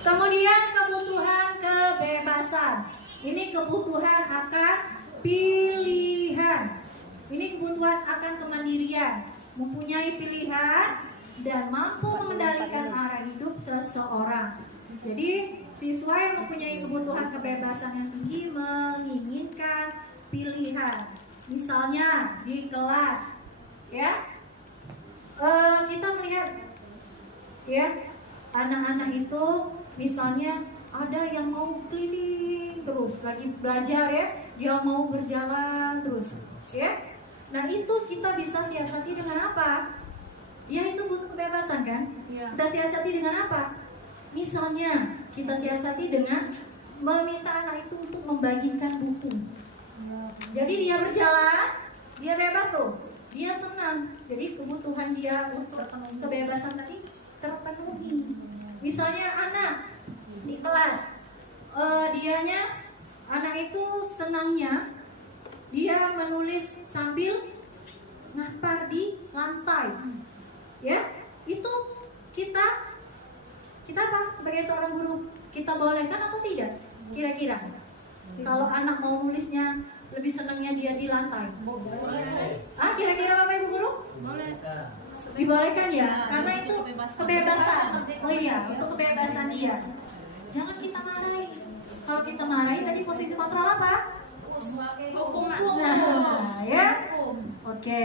Kemudian kebutuhan kebebasan. Ini kebutuhan akan pilihan. Ini kebutuhan akan kemandirian, mempunyai pilihan dan mampu mengendalikan arah hidup seseorang. Jadi siswa yang mempunyai kebutuhan kebebasan yang tinggi menginginkan pilihan. Misalnya di kelas, ya, kita melihat, ya, anak-anak itu misalnya ada yang mau keliling terus, lagi belajar, ya, dia mau berjalan terus, ya. Nah itu kita bisa siasati dengan apa? Ya itu butuh kebebasan kan? Ya. Kita siasati dengan apa? Misalnya kita siasati dengan meminta anak itu untuk membagikan buku. Jadi dia berjalan, dia bebas tuh, dia senang. Jadi kebutuhan dia untuk kebebasan tadi terpenuhi. Misalnya anak di kelas, anak itu senangnya dia menulis sambil ngapar di lantai, ya. Itu kita apa sebagai seorang guru, kita bolehkan atau tidak? Kira-kira kalau anak mau nulisnya lebih senangnya dia di lantai, kira-kira Bapak Ibu guru? Boleh. Dibolehkan ya, karena itu kebebasan. Oh iya, untuk kebebasan dia. Jangan kita marahi. Kalau kita marahi tadi posisi kontrol apa? sebagai Nah, ya. Oke.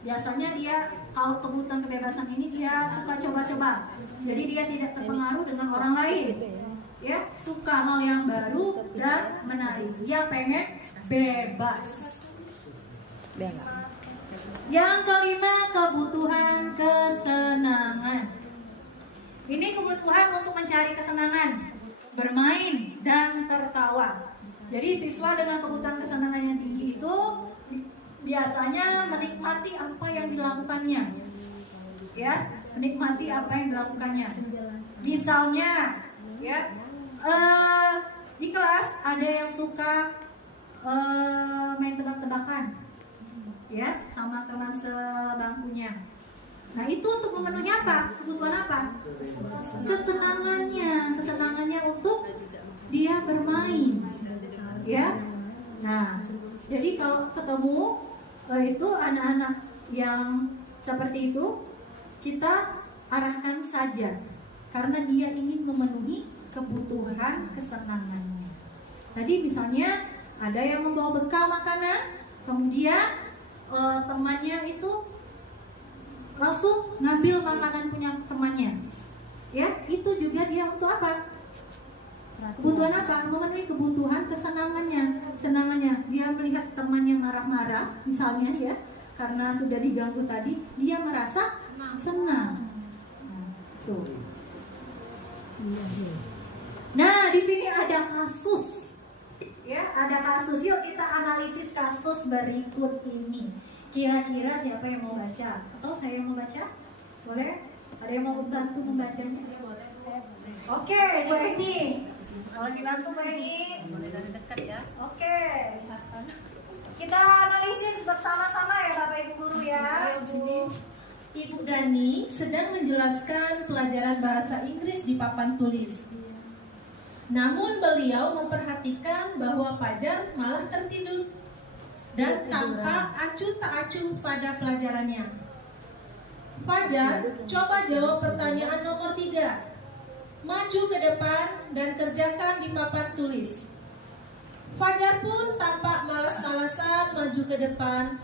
Biasanya dia kalau kebutuhan kebebasan ini dia suka coba-coba. Jadi dia tidak terpengaruh dengan orang lain. Ya, suka hal yang baru dan menarik. Dia pengen bebas. Yang kelima, kebutuhan kesenangan. Ini kebutuhan untuk mencari kesenangan, bermain dan tertawa. Jadi siswa dengan kebutuhan kesenangan yang tinggi itu biasanya menikmati apa yang dilakukannya. Ya, menikmati apa yang dilakukannya. Misalnya, ya, di kelas ada yang suka main tebak-tebakan, ya, sama teman sebangkunya. Nah, itu untuk memenuhi apa? Kebutuhan apa? Kesenangannya untuk dia bermain, ya. Nah, jadi kalau ketemu itu anak-anak yang seperti itu, kita arahkan saja, karena dia ingin memenuhi kebutuhan kesenangannya. Tadi misalnya ada yang membawa bekal makanan, kemudian temannya itu langsung ngambil makanan punya temannya, ya, itu juga dia untuk apa? Kebutuhan apa? Memenuhi kebutuhan kesenangannya. Dia melihat temannya marah-marah, misalnya, ya, karena sudah diganggu tadi, dia merasa senang. Tuh. Nah, di sini ada kasus, ya, ada kasus. Yuk kita analisis kasus berikut ini. Kira-kira siapa yang mau baca? Atau saya yang mau baca? Boleh? Ada yang mau bantu membacanya? Oke, Bu Eni. Kalau dibantu Bu Eni. Boleh dari dekat ya. Oke. Kita analisis bersama-sama ya Bapak Ibu guru ya. Ibu Dani sedang menjelaskan pelajaran bahasa Inggris di papan tulis. Namun beliau memperhatikan bahwa Fajar malah tertidur dan tampak acuh tak acuh pada pelajarannya. Fajar, coba jawab pertanyaan nomor 3. Maju ke depan dan kerjakan di papan tulis. Fajar pun tampak malas-malasan maju ke depan,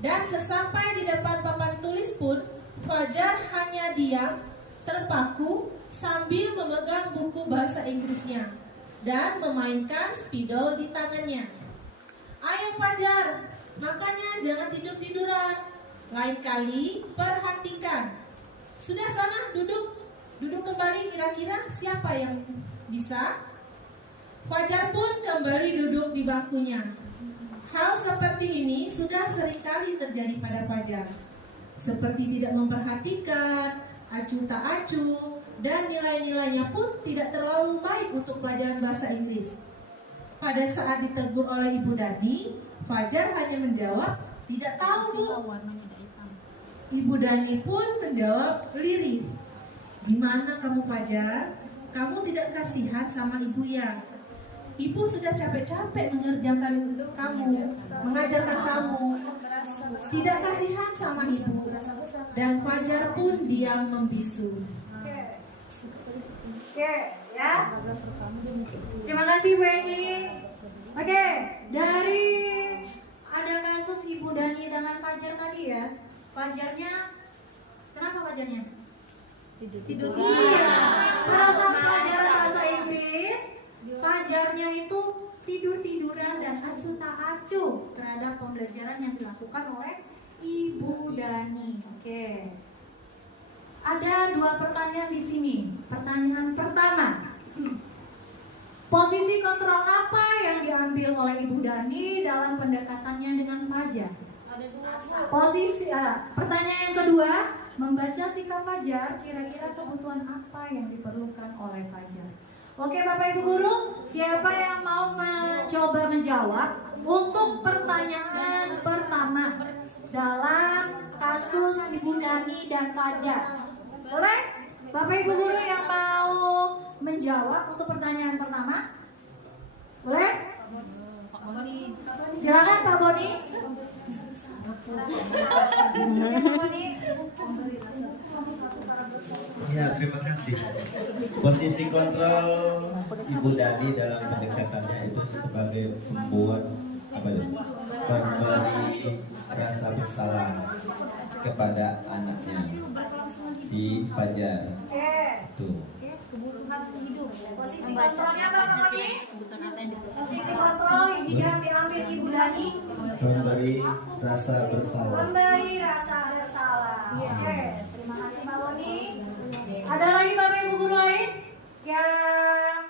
dan sesampai di depan papan tulis pun Fajar hanya diam, terpaku sambil memegang buku bahasa Inggrisnya dan memainkan spidol di tangannya. Ayo Fajar, makanya jangan tidur-tiduran. Lain kali perhatikan. Sudah sana duduk kembali, kira-kira siapa yang bisa? Fajar pun kembali duduk di bangkunya. Hal seperti ini sudah seringkali terjadi pada Fajar. Seperti tidak memperhatikan, acuh tak acuh, dan nilai-nilainya pun tidak terlalu baik untuk pelajaran bahasa Inggris. Pada saat ditegur oleh Ibu Dani, Fajar hanya menjawab, tidak tahu Bu. Ibu Dani pun menjawab lirih, gimana kamu Fajar? Kamu tidak kasihan sama ibu ya? Ibu sudah capek-capek mengerjakan kamu, mengajarkan kamu. Tidak kasihan sama ibu. Dan Fajar pun diam membisu. Oke, ya. Terima kasih Bu Eni. Oke, dari ada kasus Ibu Dani dengan Fajar tadi ya. Fajarnya, kenapa Fajarnya? Tidur. Iya. Pada pelajaran bahasa Inggris, Fajarnya itu tidur-tiduran dan acuh tak acuh terhadap pembelajaran yang dilakukan oleh Ibu Dani. Oke. Ada 2 pertanyaan di sini. Pertanyaan pertama, posisi kontrol apa yang diambil oleh Ibu Dani dalam pendekatannya dengan Fajar? Pertanyaan yang kedua, membaca sikap Fajar, kira-kira kebutuhan apa yang diperlukan oleh Fajar? Oke Bapak Ibu Guru, siapa yang mau mencoba menjawab untuk pertanyaan pertama dalam kasus Ibu Dani dan Fajar? Boleh? Bapak Ibu Guru yang mau menjawab untuk pertanyaan pertama? Boleh? Silakan Pak Boni. Ya, terima kasih. Posisi kontrol Ibu Dani dalam pendekatannya itu sebagai pembuat memberi rasa bersalah kepada anaknya si Fajar. Tuh. Posisi kontrolnya apa nih? Posisi kontrol ini diambil Ibu Dani. Memberi rasa bersalah. Memberi rasa bersalah. Oke, terima kasih Pak Boni. Ada lagi Bapak Ibu guru lain yang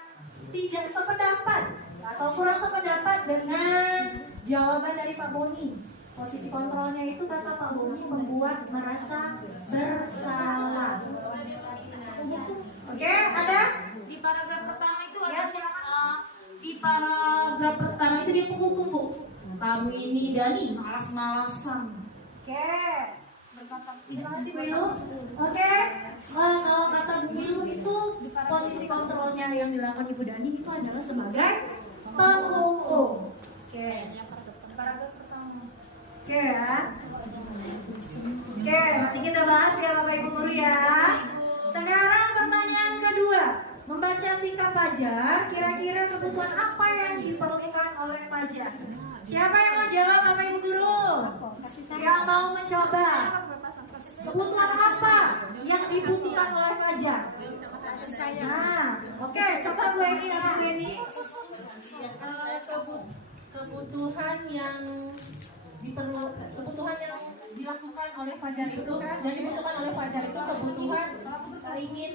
tidak sependapat atau kurang sependapat dengan jawaban dari Pak Boni? Posisi kontrolnya itu kata Pak Boni membuat merasa bersalah. Oke, ada? Di paragraf pertama itu Ya, ada silakan. di paragraf pertama itu dia kumpul-kumpul. Kamu ini Dani malas-malasan. Oke. Terima kasih Bu Ilu. Oke. Kalau kata Bu Ilu itu posisi kontrolnya yang dilakukan Ibu Dani itu adalah sebagai penghukum. Oke. Paragraf pertama. Oke ya. Oke, nanti kita bahas ya Bapak Ibu guru ya. Sekarang pertanyaan kedua. Membaca sikap Fajar, kira-kira kebutuhan apa yang diperlukan oleh Fajar? Siapa yang mau jawab Bapak Ibu guru? Yang mau mencoba? Kebutuhan apa yang dibutuhkan oleh Fajar? Nah, oke, coba Bu Eni dan Bu Eni. Kebutuhan yang dilakukan oleh Fajar itu dan dibutuhkan oleh Fajar itu kebutuhan ingin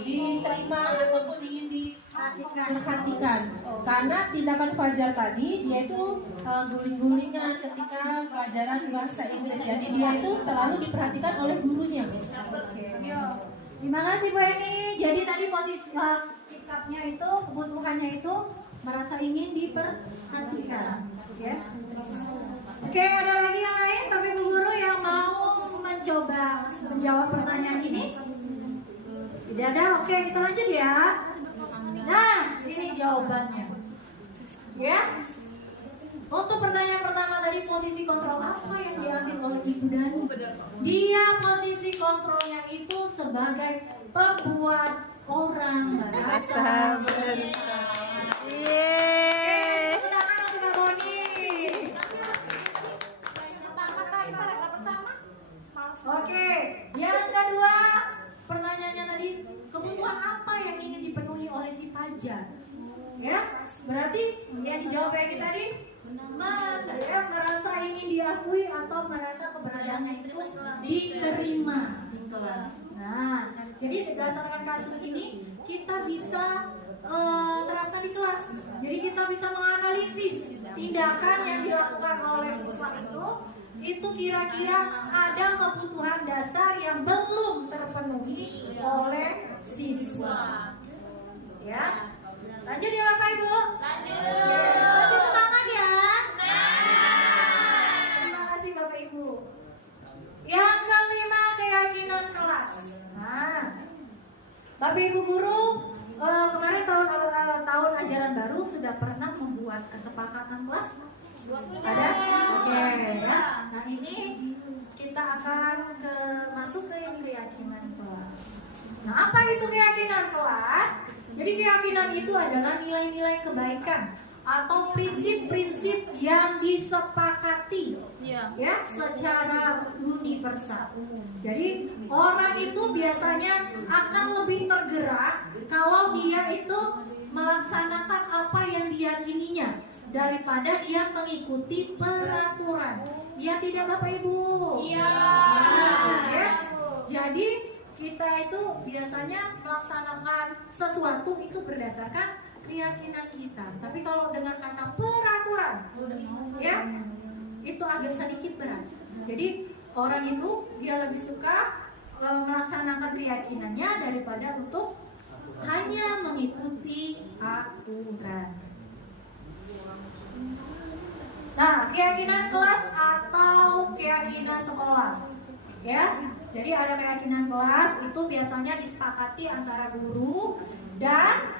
diterima ataupun ingin diperhatikan. Karena tindakan Fajar tadi dia itu guling-gulingan ketika pelajaran bahasa Inggris. Jadi dia itu selalu diperhatikan oleh gurunya. Terima kasih Bu Eni. Jadi tadi posisi sikapnya itu, kebutuhannya itu merasa ingin diperhatikan. Ya. Oke, ada lagi yang lain Bapak Ibu guru yang mau mencoba menjawab pertanyaan ini? Tidak ada. Oke, kita lanjut ya. Nah, ini jawabannya. Ya. Untuk pertanyaan pertama tadi posisi kontrol apa yang diambil oleh Ibu Dani? Dia posisi kontrolnya itu sebagai pembuat orang merasa bersalah. Tepuk tangan untuk Pak Boni. Oke, yang kedua pertanyaannya tadi kebutuhan apa yang ingin dipenuhi oleh si Fajar? Ya, berarti yang dijawab yang tadi merasa ingin diakui atau merasa keberadaannya itu diterima di kelas. Nah, jadi berdasarkan kasus ini kita bisa terapkan di kelas. Jadi kita bisa menganalisis tindakan yang dilakukan oleh siswa itu kira-kira ada kebutuhan dasar yang belum terpenuhi oleh siswa. Ya, lanjut ya Bapak Ibu. Lanjut. Tepuk tangan ya. Terima kasih Bapak Ibu. Yang kelima, keyakinan kelas. Nah, Bapak Ibu guru kemarin tahun ajaran baru sudah pernah membuat kesepakatan kelas? Ada? Oke ya. Nah ini kita akan masuk ke keyakinan kelas. Nah apa itu keyakinan kelas? Jadi keyakinan itu adalah nilai-nilai kebaikan atau prinsip-prinsip yang disepakati ya secara universal. Jadi orang itu biasanya akan lebih tergerak kalau dia itu melaksanakan apa yang diyakininya daripada dia mengikuti peraturan. Ya tidak Bapak Ibu? Iya. Nah, ya. Jadi kita itu biasanya melaksanakan sesuatu itu berdasarkan keyakinan kita. Tapi kalau dengan kata peraturan, ya itu agak sedikit berat. Jadi orang itu dia lebih suka melaksanakan keyakinannya daripada untuk hanya mengikuti aturan. Nah, keyakinan kelas atau keyakinan sekolah, ya. Jadi ada keyakinan kelas itu biasanya disepakati antara guru dan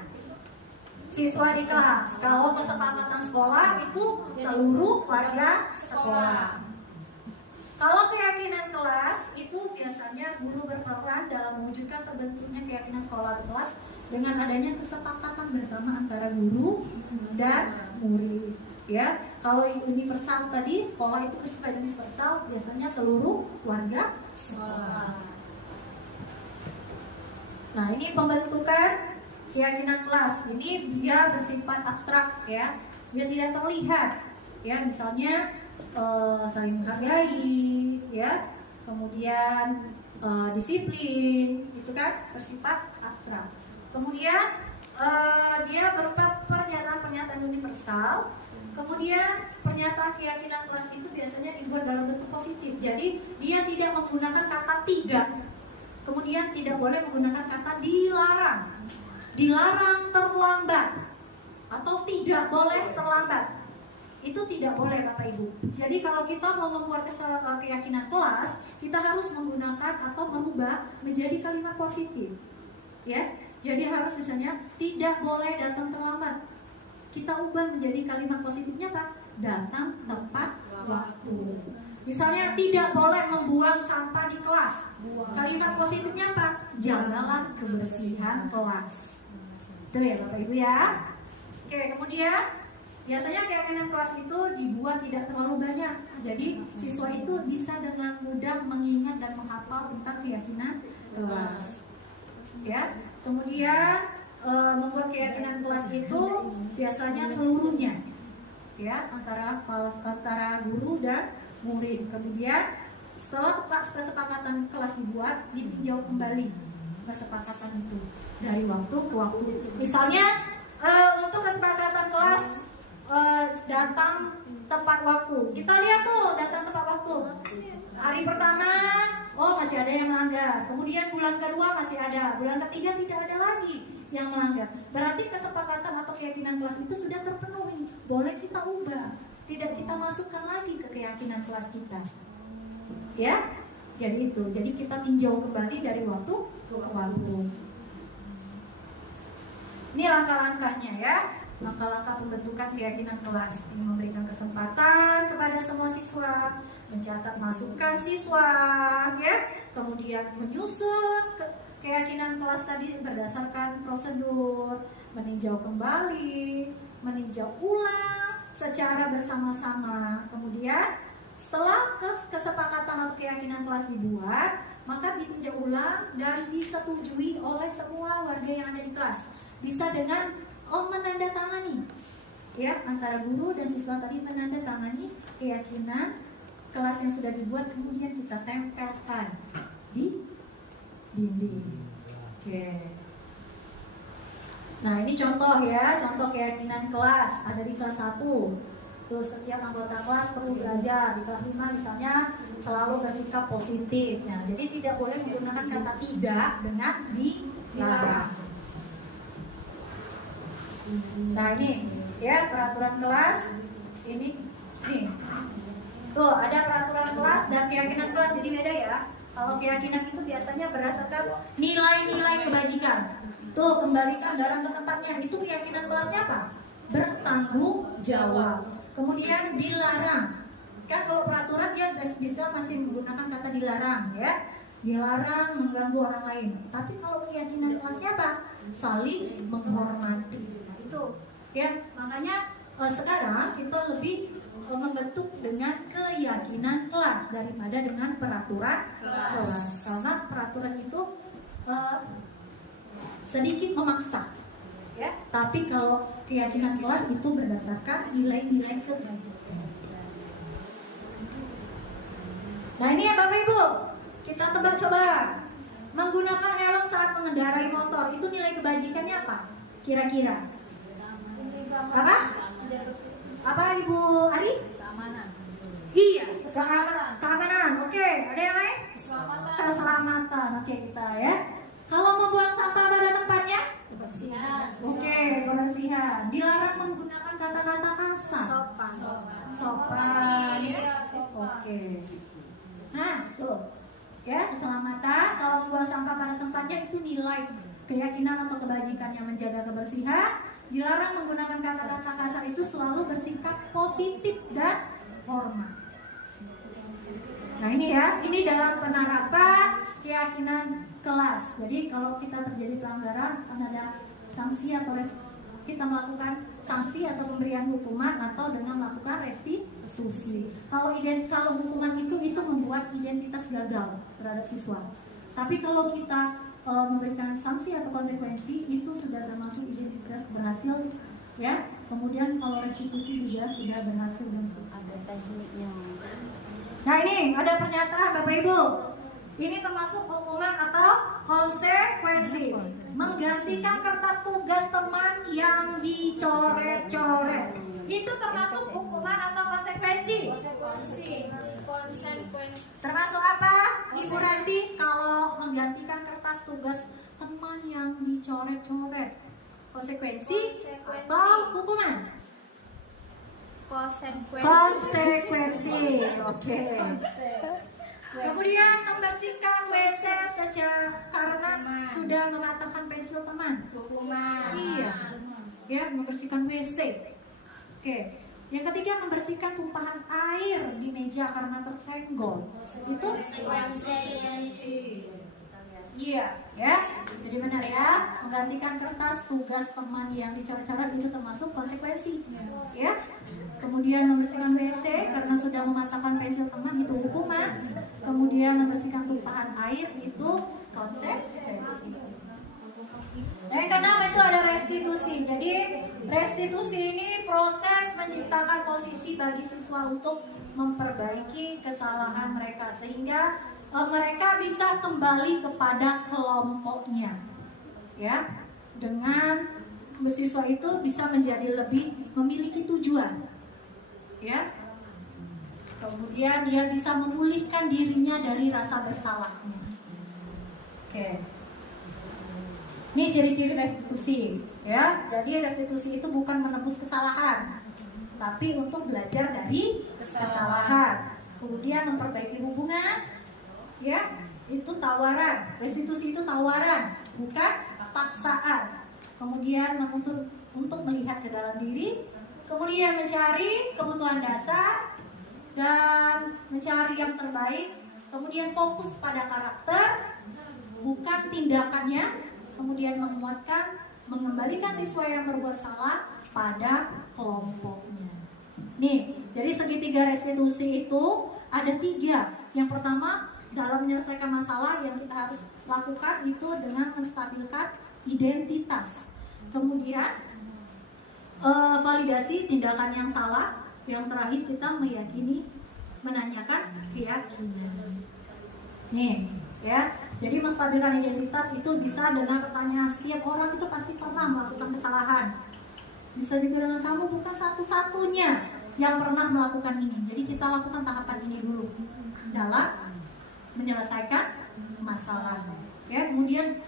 siswa di kelas. Kalau kesepakatan sekolah itu seluruh warga sekolah. Kalau keyakinan kelas itu biasanya guru berperan dalam mewujudkan terbentuknya keyakinan sekolah atau kelas dengan adanya kesepakatan bersama antara guru dan murid. Ya, kalau universal tadi sekolah itu bersifat universal, biasanya seluruh warga sekolah. Nah, ini pembentukan keyakinan kelas. Ini dia bersifat abstrak ya, dia tidak terlihat. Ya, misalnya saling menghargai, ya, kemudian disiplin, itu kan bersifat abstrak. Kemudian dia berupa pernyataan-pernyataan universal. Kemudian pernyataan keyakinan kelas itu biasanya dibuat dalam bentuk positif. Jadi dia tidak menggunakan kata tidak. Kemudian tidak boleh menggunakan kata dilarang. Dilarang terlambat atau tidak boleh terlambat. Itu tidak boleh Bapak Ibu. Jadi kalau kita mau membuat keyakinan kelas, kita harus menggunakan atau merubah menjadi kalimat positif. Ya. Jadi harus misalnya tidak boleh datang terlambat. Kita ubah menjadi kalimat positifnya apa? Datang tepat waktu. Misalnya tidak boleh membuang sampah di kelas. Kalimat positifnya apa? Jagalah kebersihan kelas. Itu ya Bapak Ibu ya. Oke, kemudian biasanya keyakinan kelas itu dibuat tidak terlalu banyak. Jadi siswa itu bisa dengan mudah mengingat dan menghafal tentang keyakinan kelas. Ya. Kemudian membuat keyakinan kelas itu biasanya seluruhnya, ya, antara guru dan murid. Kemudian setelah kesepakatan kelas dibuat, ditinjau kembali kesepakatan itu dari waktu ke waktu. Misalnya untuk kesepakatan kelas datang tepat waktu, kita lihat tuh datang tepat waktu. Hari pertama, oh masih ada yang melanggar. Kemudian bulan kedua masih ada, bulan ketiga tidak ada lagi yang melanggar. Berarti kesepakatan atau keyakinan kelas itu sudah terpenuhi. Boleh kita ubah, tidak kita masukkan lagi ke keyakinan kelas kita. Ya, jadi itu. Jadi kita tinjau kembali dari waktu ke waktu. Ini langkah-langkahnya ya. Langkah-langkah pembentukan keyakinan kelas. Ini memberikan kesempatan kepada semua siswa, mencatat masukan siswa, ya. Kemudian menyusun keyakinan kelas tadi berdasarkan prosedur, meninjau kembali, meninjau ulang secara bersama-sama. Kemudian setelah kesepakatan atau keyakinan kelas dibuat, maka ditinjau ulang dan disetujui oleh semua warga yang ada di kelas. Bisa dengan menandatangani, ya, antara guru dan siswa tadi menandatangani keyakinan kelas yang sudah dibuat, kemudian kita tempelkan di dinding. Oke. Nah, ini contoh ya, contoh keyakinan kelas ada di kelas 1. Tuh, setiap anggota kelas perlu belajar. Di kelas 5 misalnya selalu bersikap positif. Nah, jadi tidak boleh menggunakan kata tidak dengan dilarang. Nah, ini ya peraturan kelas. Ini nih. Tuh, ada peraturan kelas dan keyakinan kelas, jadi beda ya. Kalau keyakinan itu biasanya berdasarkan nilai-nilai kebajikan. Tuh, kembalikan garam ke tempatnya. Itu keyakinan kelasnya apa? Bertanggung jawab. Kemudian dilarang. Kan kalau peraturan dia bisa masih menggunakan kata dilarang ya. Dilarang mengganggu orang lain. Tapi kalau keyakinan kelasnya apa? Saling menghormati. Itu ya, makanya sekarang kita lebih membentuk dengan keyakinan kelas daripada dengan peraturan kelas. Karena peraturan itu sedikit memaksa, ya. Tapi kalau keyakinan kelas itu berdasarkan nilai-nilai kebajikan. Nah, ini ya Bapak Ibu, kita tebak coba. Menggunakan helm saat mengendarai motor itu nilai kebajikannya apa? Kira-kira? Apa? Apa Ibu Ari? Keamanan. Iya, keamanan. Oke, ada yang lain? Keselamatan. Keselamatan. Oke, kita ya. Kalau membuang sampah pada tempatnya? Kebersihan. Oke, kebersihan. Dilarang menggunakan kata-kata kasar. Sopan. Sopan. Iya, sopan. Oke. Nah, tuh. Ya, keselamatan. Kalau membuang sampah pada tempatnya itu nilai keyakinan atau kebajikan yang menjaga kebersihan. Dilarang menggunakan kata-kata kasar itu selalu bersikap positif dan hormat. Nah ini ya, ini dalam penerapan keyakinan kelas. Jadi kalau kita terjadi pelanggaran akan ada sanksi atau kita melakukan sanksi atau pemberian hukuman atau dengan melakukan restitusi. Kalau hukuman itu membuat identitas gagal terhadap siswa. Tapi kalau kita memberikan sanksi atau konsekuensi itu sudah termasuk identitas berhasil, ya. Kemudian kalau restitusi juga sudah berhasil dan sukses. Nah ini ada pernyataan Bapak Ibu. Ini termasuk hukuman atau konsekuensi. Menggantikan kertas tugas teman yang dicoret-coret. Itu termasuk hukuman atau konsekuensi? Konsekuensi. Termasuk apa? Ibu Ranti, kalau menggantikan kertas tugas teman yang dicoret-coret. Konsekuensi atau hukuman? Konsekuensi. Oke. Kemudian membersihkan WC karena sudah mematahkan pensil teman. Hukuman. Iya. Ya, membersihkan WC. Oke. Yang ketiga, membersihkan tumpahan air di meja karena tersenggol. Itu Konsekuensi. iya, ya. Jadi benar ya, menggantikan kertas tugas teman yang dicoret-coret itu termasuk konsekuensi. Ya. Kemudian membersihkan WC karena sudah mematahkan pensil teman itu hukuman. Kemudian membersihkan tumpahan air itu konsekuensi. Dan kenapa itu ada restitusi? Jadi restitusi ini proses menciptakan posisi bagi siswa untuk memperbaiki kesalahan mereka sehingga mereka bisa kembali kepada kelompoknya. Ya, dengan siswa itu bisa menjadi lebih memiliki tujuan. Ya. Kemudian dia bisa memulihkan dirinya dari rasa bersalahnya. Oke. Ini ciri-ciri restitusi, ya. Jadi restitusi itu bukan menebus kesalahan, tapi untuk belajar dari kesalahan. Kemudian memperbaiki hubungan, ya. Itu tawaran. Restitusi itu tawaran, bukan paksaan. Kemudian menuntut untuk melihat ke dalam diri, kemudian mencari kebutuhan dasar dan mencari yang terbaik, kemudian fokus pada karakter, bukan tindakannya, kemudian menguatkan, mengembalikan siswa yang berbuat salah pada kelompoknya. Nih, jadi segitiga restitusi itu ada 3. Yang pertama, dalam menyelesaikan masalah yang kita harus lakukan itu dengan menstabilkan identitas. Kemudian validasi tindakan yang salah. Yang terakhir kita meyakini, menanyakan keyakinan. Nih, ya. Jadi menstabilkan identitas itu bisa dengan pertanyaan. Setiap orang itu pasti pernah melakukan kesalahan. Bisa juga dengan kamu bukan satu-satunya yang pernah melakukan ini. Jadi kita lakukan tahapan ini dulu dalam menyelesaikan masalah. Ya, kemudian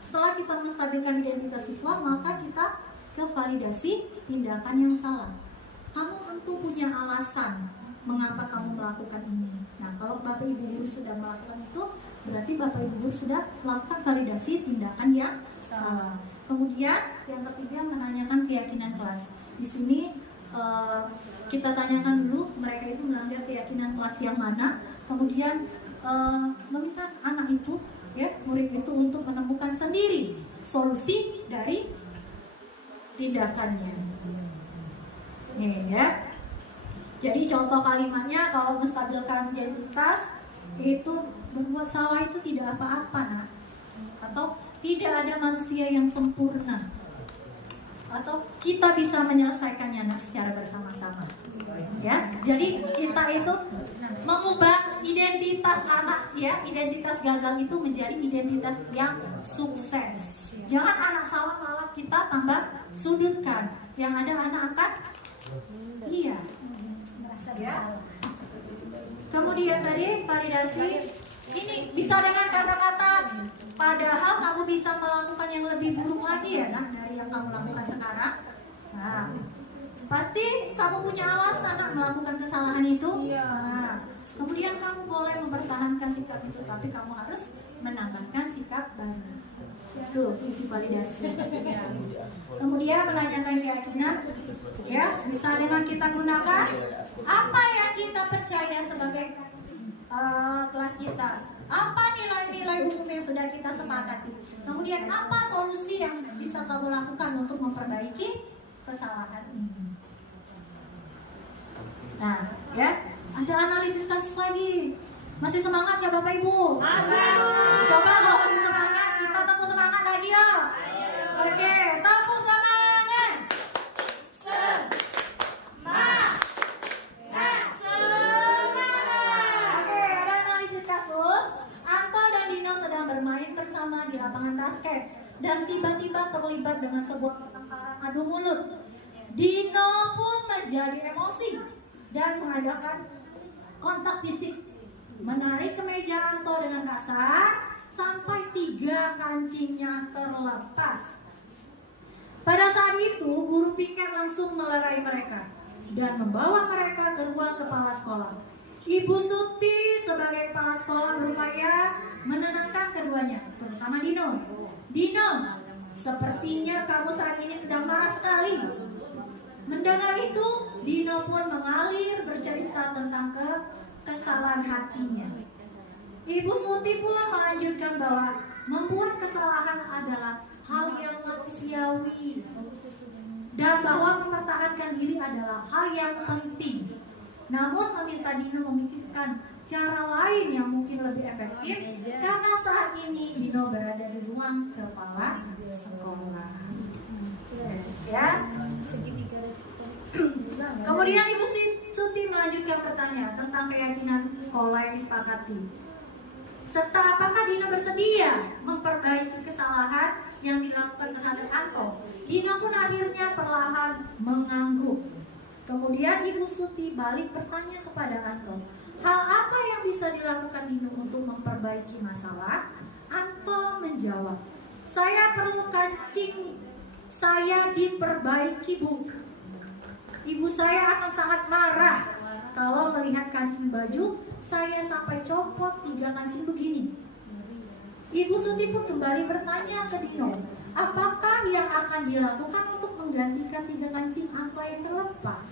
setelah kita menstabilkan identitas siswa, maka kita ke validasi tindakan yang salah. Kamu tentu punya alasan mengapa kamu melakukan ini. Nah, kalau Bapak Ibu guru sudah melakukan itu, berarti Bapak Ibu guru sudah melakukan validasi tindakan yang salah. Kemudian yang ketiga, menanyakan keyakinan kelas. Di sini kita tanyakan dulu mereka itu melanggar keyakinan kelas yang mana. Kemudian meminta anak itu, ya, murid itu untuk menemukan sendiri solusi dari tindakannya. Nih ya. Jadi contoh kalimatnya kalau menstabilkan identitas itu berbuat salah itu tidak apa-apa, nak. Atau tidak ada manusia yang sempurna. Atau kita bisa menyelesaikannya, nak, secara bersama-sama. Ya. Jadi kita itu mengubah identitas anak, ya, identitas gagal itu menjadi identitas yang sukses. Jangan anak salah malah kita tambah sudutkan. Yang ada anak akan iya. Ya. Kemudian tadi validasi ini bisa dengan kata-kata padahal kamu bisa melakukan yang lebih buruk lagi, ya, nah, dari yang kamu lakukan sekarang. Nah, pasti kamu punya alasan, nak, melakukan kesalahan itu. Nah, kemudian kamu boleh mempertahankan sikap itu, tapi kamu harus menambahkan sikap baru. Itu sisi validasi. Kemudian menanyakan keyakinan, ya, bisa dengan kita gunakan apa yang kita percaya sebagai kelas kita. Apa nilai-nilai hukum yang sudah kita sepakati? Kemudian apa solusi yang bisa kamu lakukan untuk memperbaiki kesalahan ini? Nah, ya, ada analisis kasus lagi. Masih semangat nggak Bapak Ibu? Masih. Coba kalau masih semangat, kita tepuk semangat lagi ya. Oke, tepuk semangat. Oke, ada analisis kasus. Anto dan Dino sedang bermain bersama di lapangan basket dan tiba-tiba terlibat dengan sebuah pertengkaran adu mulut. Dino pun menjadi emosi dan mengadakan kontak fisik, menarik kemeja Anto dengan kasar sampai 3 kancingnya terlepas. Pada saat itu, guru piket langsung melerai mereka dan membawa mereka ke ruang kepala sekolah. Ibu Suti sebagai kepala sekolah berupaya menenangkan keduanya, terutama Dino. Dino, sepertinya kamu saat ini sedang marah sekali. Mendengar itu, Dino pun mengalir bercerita tentang kesalahan hatinya. Ibu Suti pun melanjutkan bahwa membuat kesalahan adalah hal yang manusiawi dan bahwa mempertahankan diri adalah hal yang penting. Namun meminta Dino memikirkan cara lain yang mungkin lebih efektif karena saat ini Dino berada di ruang kepala sekolah. Ya. Kemudian Ibu Suti melanjutkan bertanya tentang keyakinan sekolah yang disepakati. Serta apakah Dino bersedia memperbaiki kesalahan yang dilakukan terhadap Anto. Dino pun akhirnya perlahan mengangguk. Kemudian Ibu Suti balik bertanya kepada Anto, hal apa yang bisa dilakukan Dino untuk memperbaiki masalah? Anto menjawab, saya perlu kancing saya diperbaiki, Bu. Ibu saya akan sangat marah kalau melihat kancing baju saya sampai copot 3 kancing begini. Ibu Suti pun kembali bertanya ke Dino, apakah yang akan dilakukan untuk menggantikan 3 kancing Anto yang terlepas?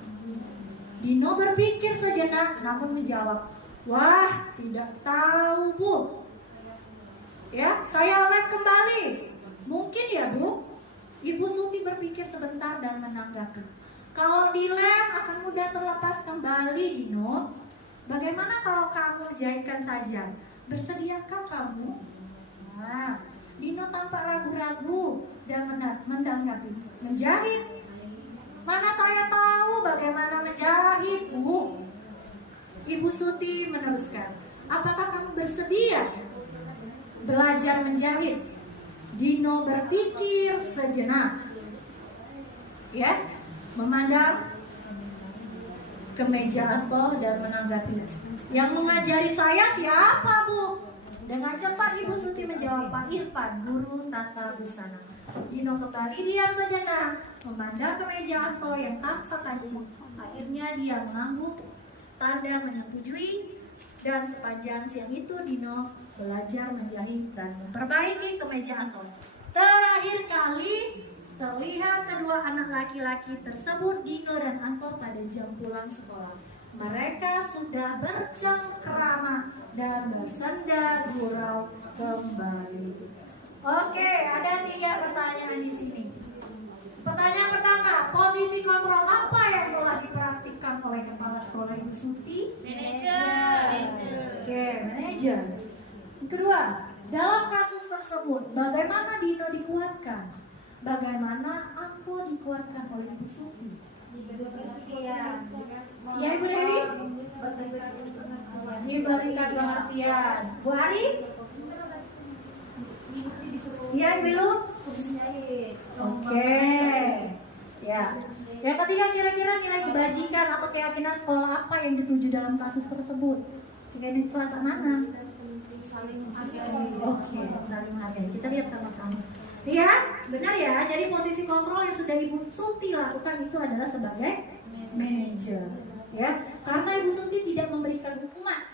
Dino berpikir sejenak namun menjawab, wah, tidak tahu, Bu. Ya, saya lem kembali. Mungkin ya, Bu. Ibu Suti berpikir sebentar dan menanggapi, kalau dilem akan mudah terlepas kembali, Dino. Bagaimana kalau kamu jahitkan saja? Bersediakah kamu? Nah, Dino tampak ragu-ragu dan menanggapi, menjahit. Mana saya tahu bagaimana menjahit, Bu. Ibu Suti meneruskan, apakah kamu bersedia belajar menjahit? Dino berpikir sejenak, ya, memandang ke meja Anto dan menanggapi, yang mengajari saya siapa, Bu? Dengan cepat Ibu Suti menjawab, Pak Irfan, guru tata busana. Dino kembali diam sejenak, memandang ke meja Anto yang tanpa kancing. Akhirnya dia mengangguk, tanda menyetujui, dan sepanjang siang itu Dino belajar menjahit dan memperbaiki kemeja Anto. Terakhir kali terlihat kedua anak laki-laki tersebut, Dino dan Anto, pada jam pulang sekolah. Mereka sudah bercengkrama dan bersenda gurau kembali. Oke, ada 3 pertanyaan di sini. Pertanyaan pertama, posisi kontrol apa yang telah dipraktikkan oleh kepala sekolah Ibu Suti? Manajer. Oke, manajer. Yang kedua, dalam kasus tersebut, bagaimana Dino dikuatkan? Bagaimana Anto dikuatkan oleh Ibu Suti? Ya, Ibu Dewi? Diberikan pengertian. Bu Ari? Iya, Ibu Lu? Oke. Ya. Yang ketiga, kira-kira nilai kebajikan atau keyakinan sekolah apa yang dituju dalam kasus tersebut? Keyakinan kelas mana? Oke, saling menghargai. Kita lihat sama-sama. Lihat, benar ya. Jadi posisi kontrol yang sudah Ibu Suti lakukan itu adalah sebagai manajer, ya. Karena Ibu Suti tidak memberikan hukuman,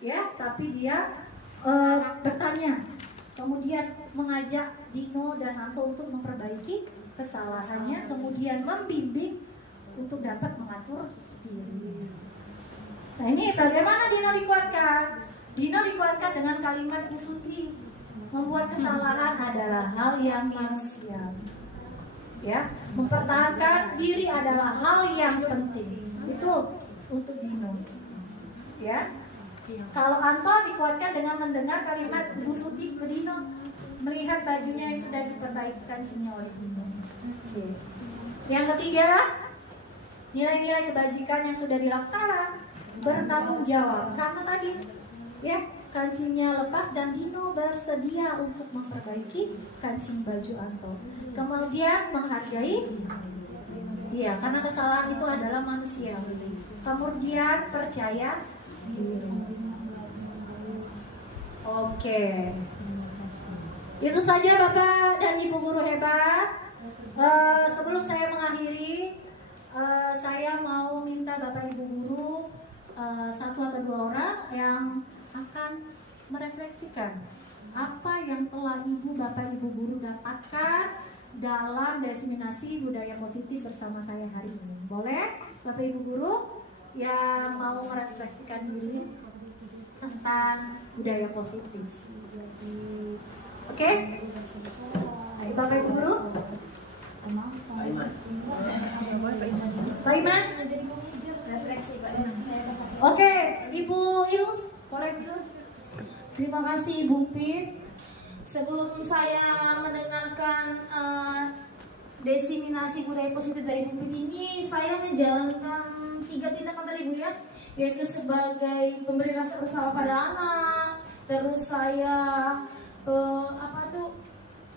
ya, tapi dia bertanya, kemudian mengajak Dino dan Anto untuk memperbaiki kesalahannya, kemudian membimbing untuk dapat mengatur diri. Nah ini bagaimana Dino dikuatkan? Dino dikuatkan dengan kalimat Bu Suti, membuat kesalahan adalah hal yang manusiawi. Ya, mempertahankan diri adalah hal yang penting. Itu untuk Dino. Ya, kalau Anto dikuatkan dengan mendengar kalimat Bu Suti ke Dino, melihat bajunya yang sudah diperbaiki oleh Dino. Oke. Yang ketiga, nilai-nilai kebajikan yang sudah dilaksanakan, bertanggung jawab. Karena tadi, ya, kancingnya lepas dan Dino bersedia untuk memperbaiki kancing baju Anto. Kemudian menghargai, ya, karena kesalahan itu adalah manusia. Kemudian percaya diri. Oke, itu saja Bapak dan Ibu guru hebat. Sebelum saya mengakhiri, saya mau minta Bapak Ibu guru satu atau dua orang yang akan merefleksikan apa yang telah Ibu Bapak Ibu guru dapatkan dalam diseminasi budaya positif bersama saya hari ini. Boleh Bapak Ibu guru yang mau merefleksikan diri tentang budaya positif? Oke? Ayo Bapak Ibu guru. Pak Iman. Oke, Ibu Ilu, boleh Ibu. Terima kasih Ibu Pit. Sebelum saya mendengarkan diseminasi budaya positif dari Ibu Pit ini, saya menjalankan 3 tindakan dari Ibu, ya, yaitu sebagai pemberi rasa bersalah pada anak, terus saya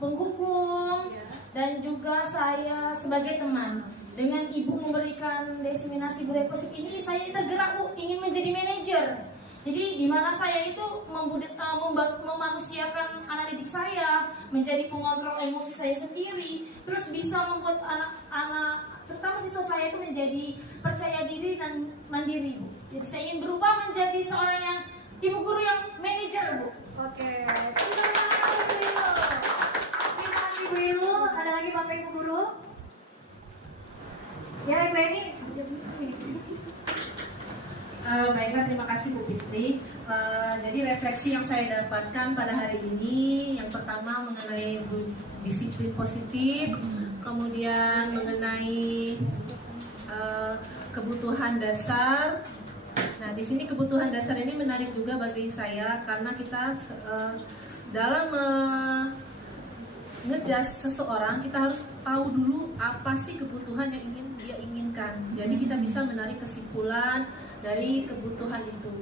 penghukum, dan juga saya sebagai teman. Dengan Ibu memberikan diseminasi budaya positif ini, saya tergerak Bu, ingin menjadi manajer. Jadi di mana saya itu memanusiakan anak didik saya, menjadi pengontrol emosi saya sendiri, terus bisa membuat anak-anak, terutama siswa saya itu menjadi percaya diri dan mandiri Bu. Jadi saya ingin berubah menjadi seorang yang ibu guru yang manajer Bu. Oke, terima kasih Ibu Ilu. Ada lagi Bapak Ibu guru? Ya Ibu Eni. Baiklah, terima kasih Bu Fitri. Jadi refleksi yang saya dapatkan pada hari ini, yang pertama mengenai disiplin positif, kemudian mengenai kebutuhan dasar. Nah, di sini kebutuhan dasar ini menarik juga bagi saya karena kita dalam ngejudge seseorang, kita harus tahu dulu apa sih kebutuhan yang ingin dia inginkan. Jadi kita bisa menarik kesimpulan dari kebutuhan itu.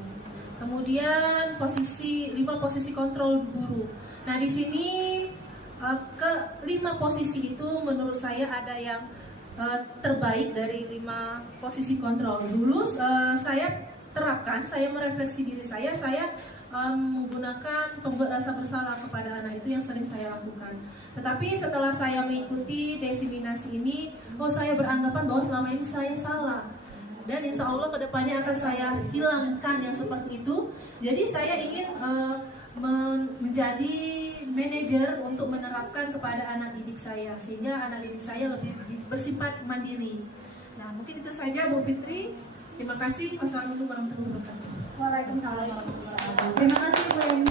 Kemudian 5 posisi kontrol guru. Nah, di sini ke 5 posisi itu menurut saya ada yang terbaik dari 5 posisi kontrol. Dulu saya terapkan, saya merefleksi diri saya menggunakan pembuat rasa bersalah kepada anak, itu yang sering saya lakukan. Tetapi setelah saya mengikuti diseminasi ini, saya beranggapan bahwa selama ini saya salah. Dan insya Allah kedepannya akan saya hilangkan yang seperti itu. Jadi saya ingin menjadi manajer untuk menerapkan kepada anak didik saya, sehingga anak didik saya lebih bersifat mandiri. Nah, mungkin itu saja Bu Fitri. Terima kasih. Wassalamualaikum warahmatullahi wabarakatuh. Waalaikumsalam warahmatullahi wabarakatuh. Terima kasih Bu Eni.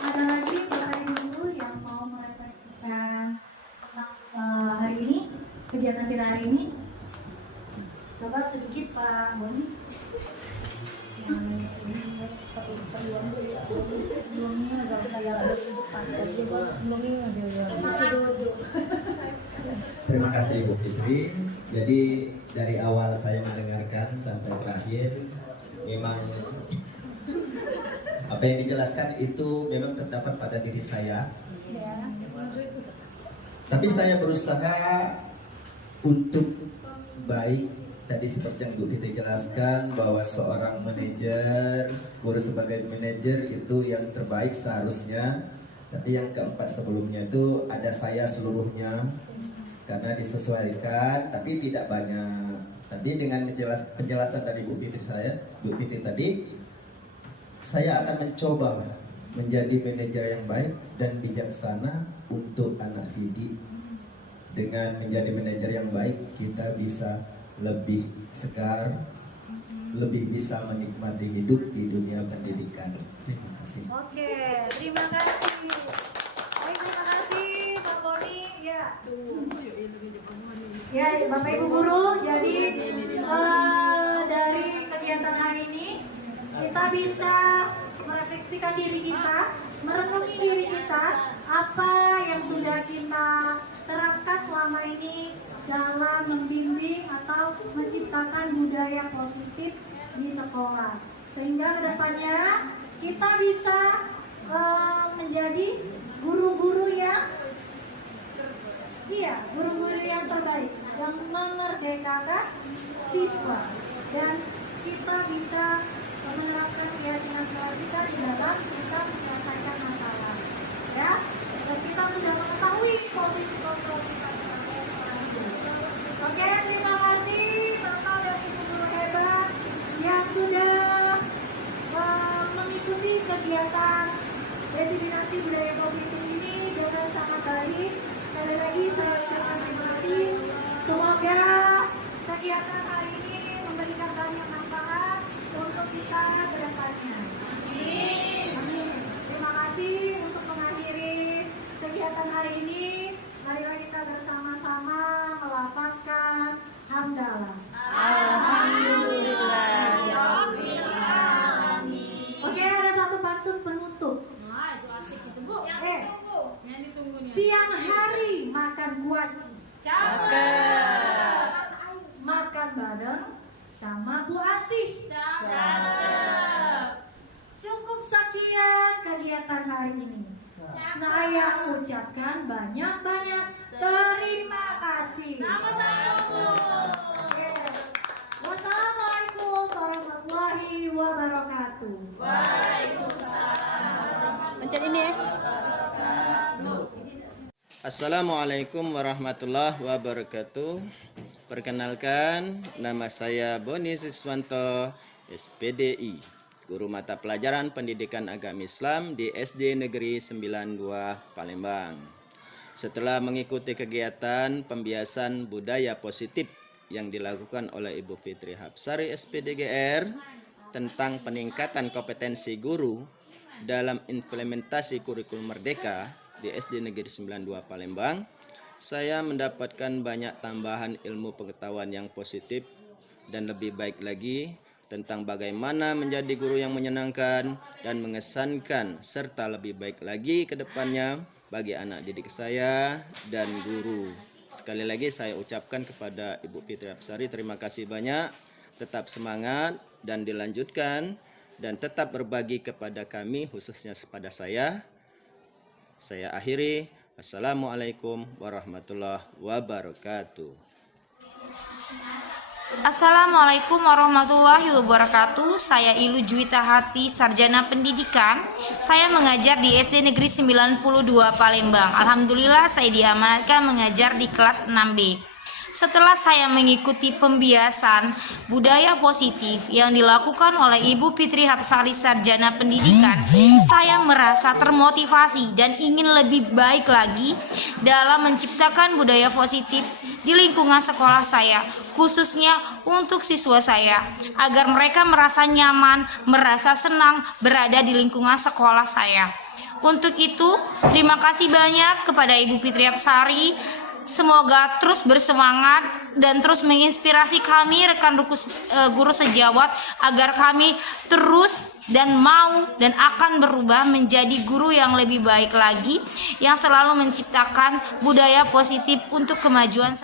Ada lagi Bapak Ibu guru yang mau merefleksikan tentang hari ini, kegiatan kita hari ini? Coba sedikit Pak Boni. Terima kasih Ibu Fitri. Jadi dari awal saya mendengarkan sampai terakhir, memang apa yang dijelaskan itu memang terdapat pada diri saya. Tapi saya berusaha untuk baik. Tadi seperti yang Bu Fitri jelaskan bahwa seorang manajer, guru sebagai manajer itu yang terbaik seharusnya. Tapi yang keempat sebelumnya itu ada saya seluruhnya, karena disesuaikan tapi tidak banyak. Tapi dengan penjelasan dari Bu Fitri tadi, saya akan mencoba menjadi manajer yang baik dan bijaksana untuk anak didik. Dengan menjadi manajer yang baik, kita bisa lebih segar, lebih bisa menikmati hidup di dunia pendidikan. Terima kasih. Oke, terima kasih. Baik, terima kasih Pak Boni. Ya, Bapak Ibu Guru, jadi dari kegiatan hari ini kita bisa merefleksikan diri kita, merenungi diri kita, apa yang sudah kita terapkan selama ini dalam membimbing atau menciptakan budaya positif di sekolah, sehingga kedepannya kita bisa menjadi guru-guru yang terbaik, yang memerdekakan siswa, dan kita bisa menerapkan keyakinan kita di dalam kita menyelesaikan masalah. Ya, dan kita sudah mengetahui posisi kontrol kita sebagai seorang guru. Oke, terima kasih Bapak dan Ibu guru hebat yang sudah mengikuti kegiatan desiminasi budaya positif ini dengan sangat baik. Sekali lagi saya ucapkan terima kasih. Semoga kegiatan hari ini memberikan banyak manfaat untuk kita ke depannya. Amin. Terima kasih. Untuk mengakhiri kegiatan hari ini, marilah kita bersama-sama melafazkan hamdalah. Alhamdulillah. Oke, ada satu pantun penutup. Nah, itu asik itu, Bu. Yang ditunggu nih. Siang hari makan guaci, Cakep. makan bareng sama Bu Asih. Cakep. Cukup sekian kegiatan hari ini. Saya ucapkan banyak-banyak terima kasih. Sama-sama, Bu. Oke. Wassalamualaikum warahmatullahi wabarakatuh. Pencet ini ya. Assalamualaikum warahmatullahi wabarakatuh. Perkenalkan, nama saya Boni Siswanto, SPDI, Guru Mata Pelajaran Pendidikan Agama Islam di SD Negeri 92 Palembang. Setelah mengikuti kegiatan pembiasan budaya positif yang dilakukan oleh Ibu Fitri Hapsari SPDGR tentang peningkatan kompetensi guru dalam implementasi kurikulum merdeka di SD Negeri 92 Palembang, saya mendapatkan banyak tambahan ilmu pengetahuan yang positif dan lebih baik lagi tentang bagaimana menjadi guru yang menyenangkan dan mengesankan, serta lebih baik lagi ke depannya bagi anak didik saya dan guru. Sekali lagi saya ucapkan kepada Ibu Fitri Hapsari terima kasih banyak, tetap semangat dan dilanjutkan, dan tetap berbagi kepada kami, khususnya kepada saya. Saya akhiri. Wassalamualaikum warahmatullahi wabarakatuh. Assalamualaikum warahmatullahi wabarakatuh. Saya Ilu Juwita Hati, Sarjana Pendidikan. Saya mengajar di SD Negeri 92 Palembang. Alhamdulillah saya diamanatkan mengajar di kelas 6B. Setelah saya mengikuti pembiasan budaya positif yang dilakukan oleh Ibu Fitri Hapsari Sarjana Pendidikan, saya merasa termotivasi dan ingin lebih baik lagi dalam menciptakan budaya positif di lingkungan sekolah saya, khususnya untuk siswa saya, agar mereka merasa nyaman, merasa senang berada di lingkungan sekolah saya. Untuk itu, terima kasih banyak kepada Ibu Fitri Hapsari. Semoga terus bersemangat dan terus menginspirasi kami rekan guru sejawat agar kami terus dan mau dan akan berubah menjadi guru yang lebih baik lagi, yang selalu menciptakan budaya positif untuk kemajuan.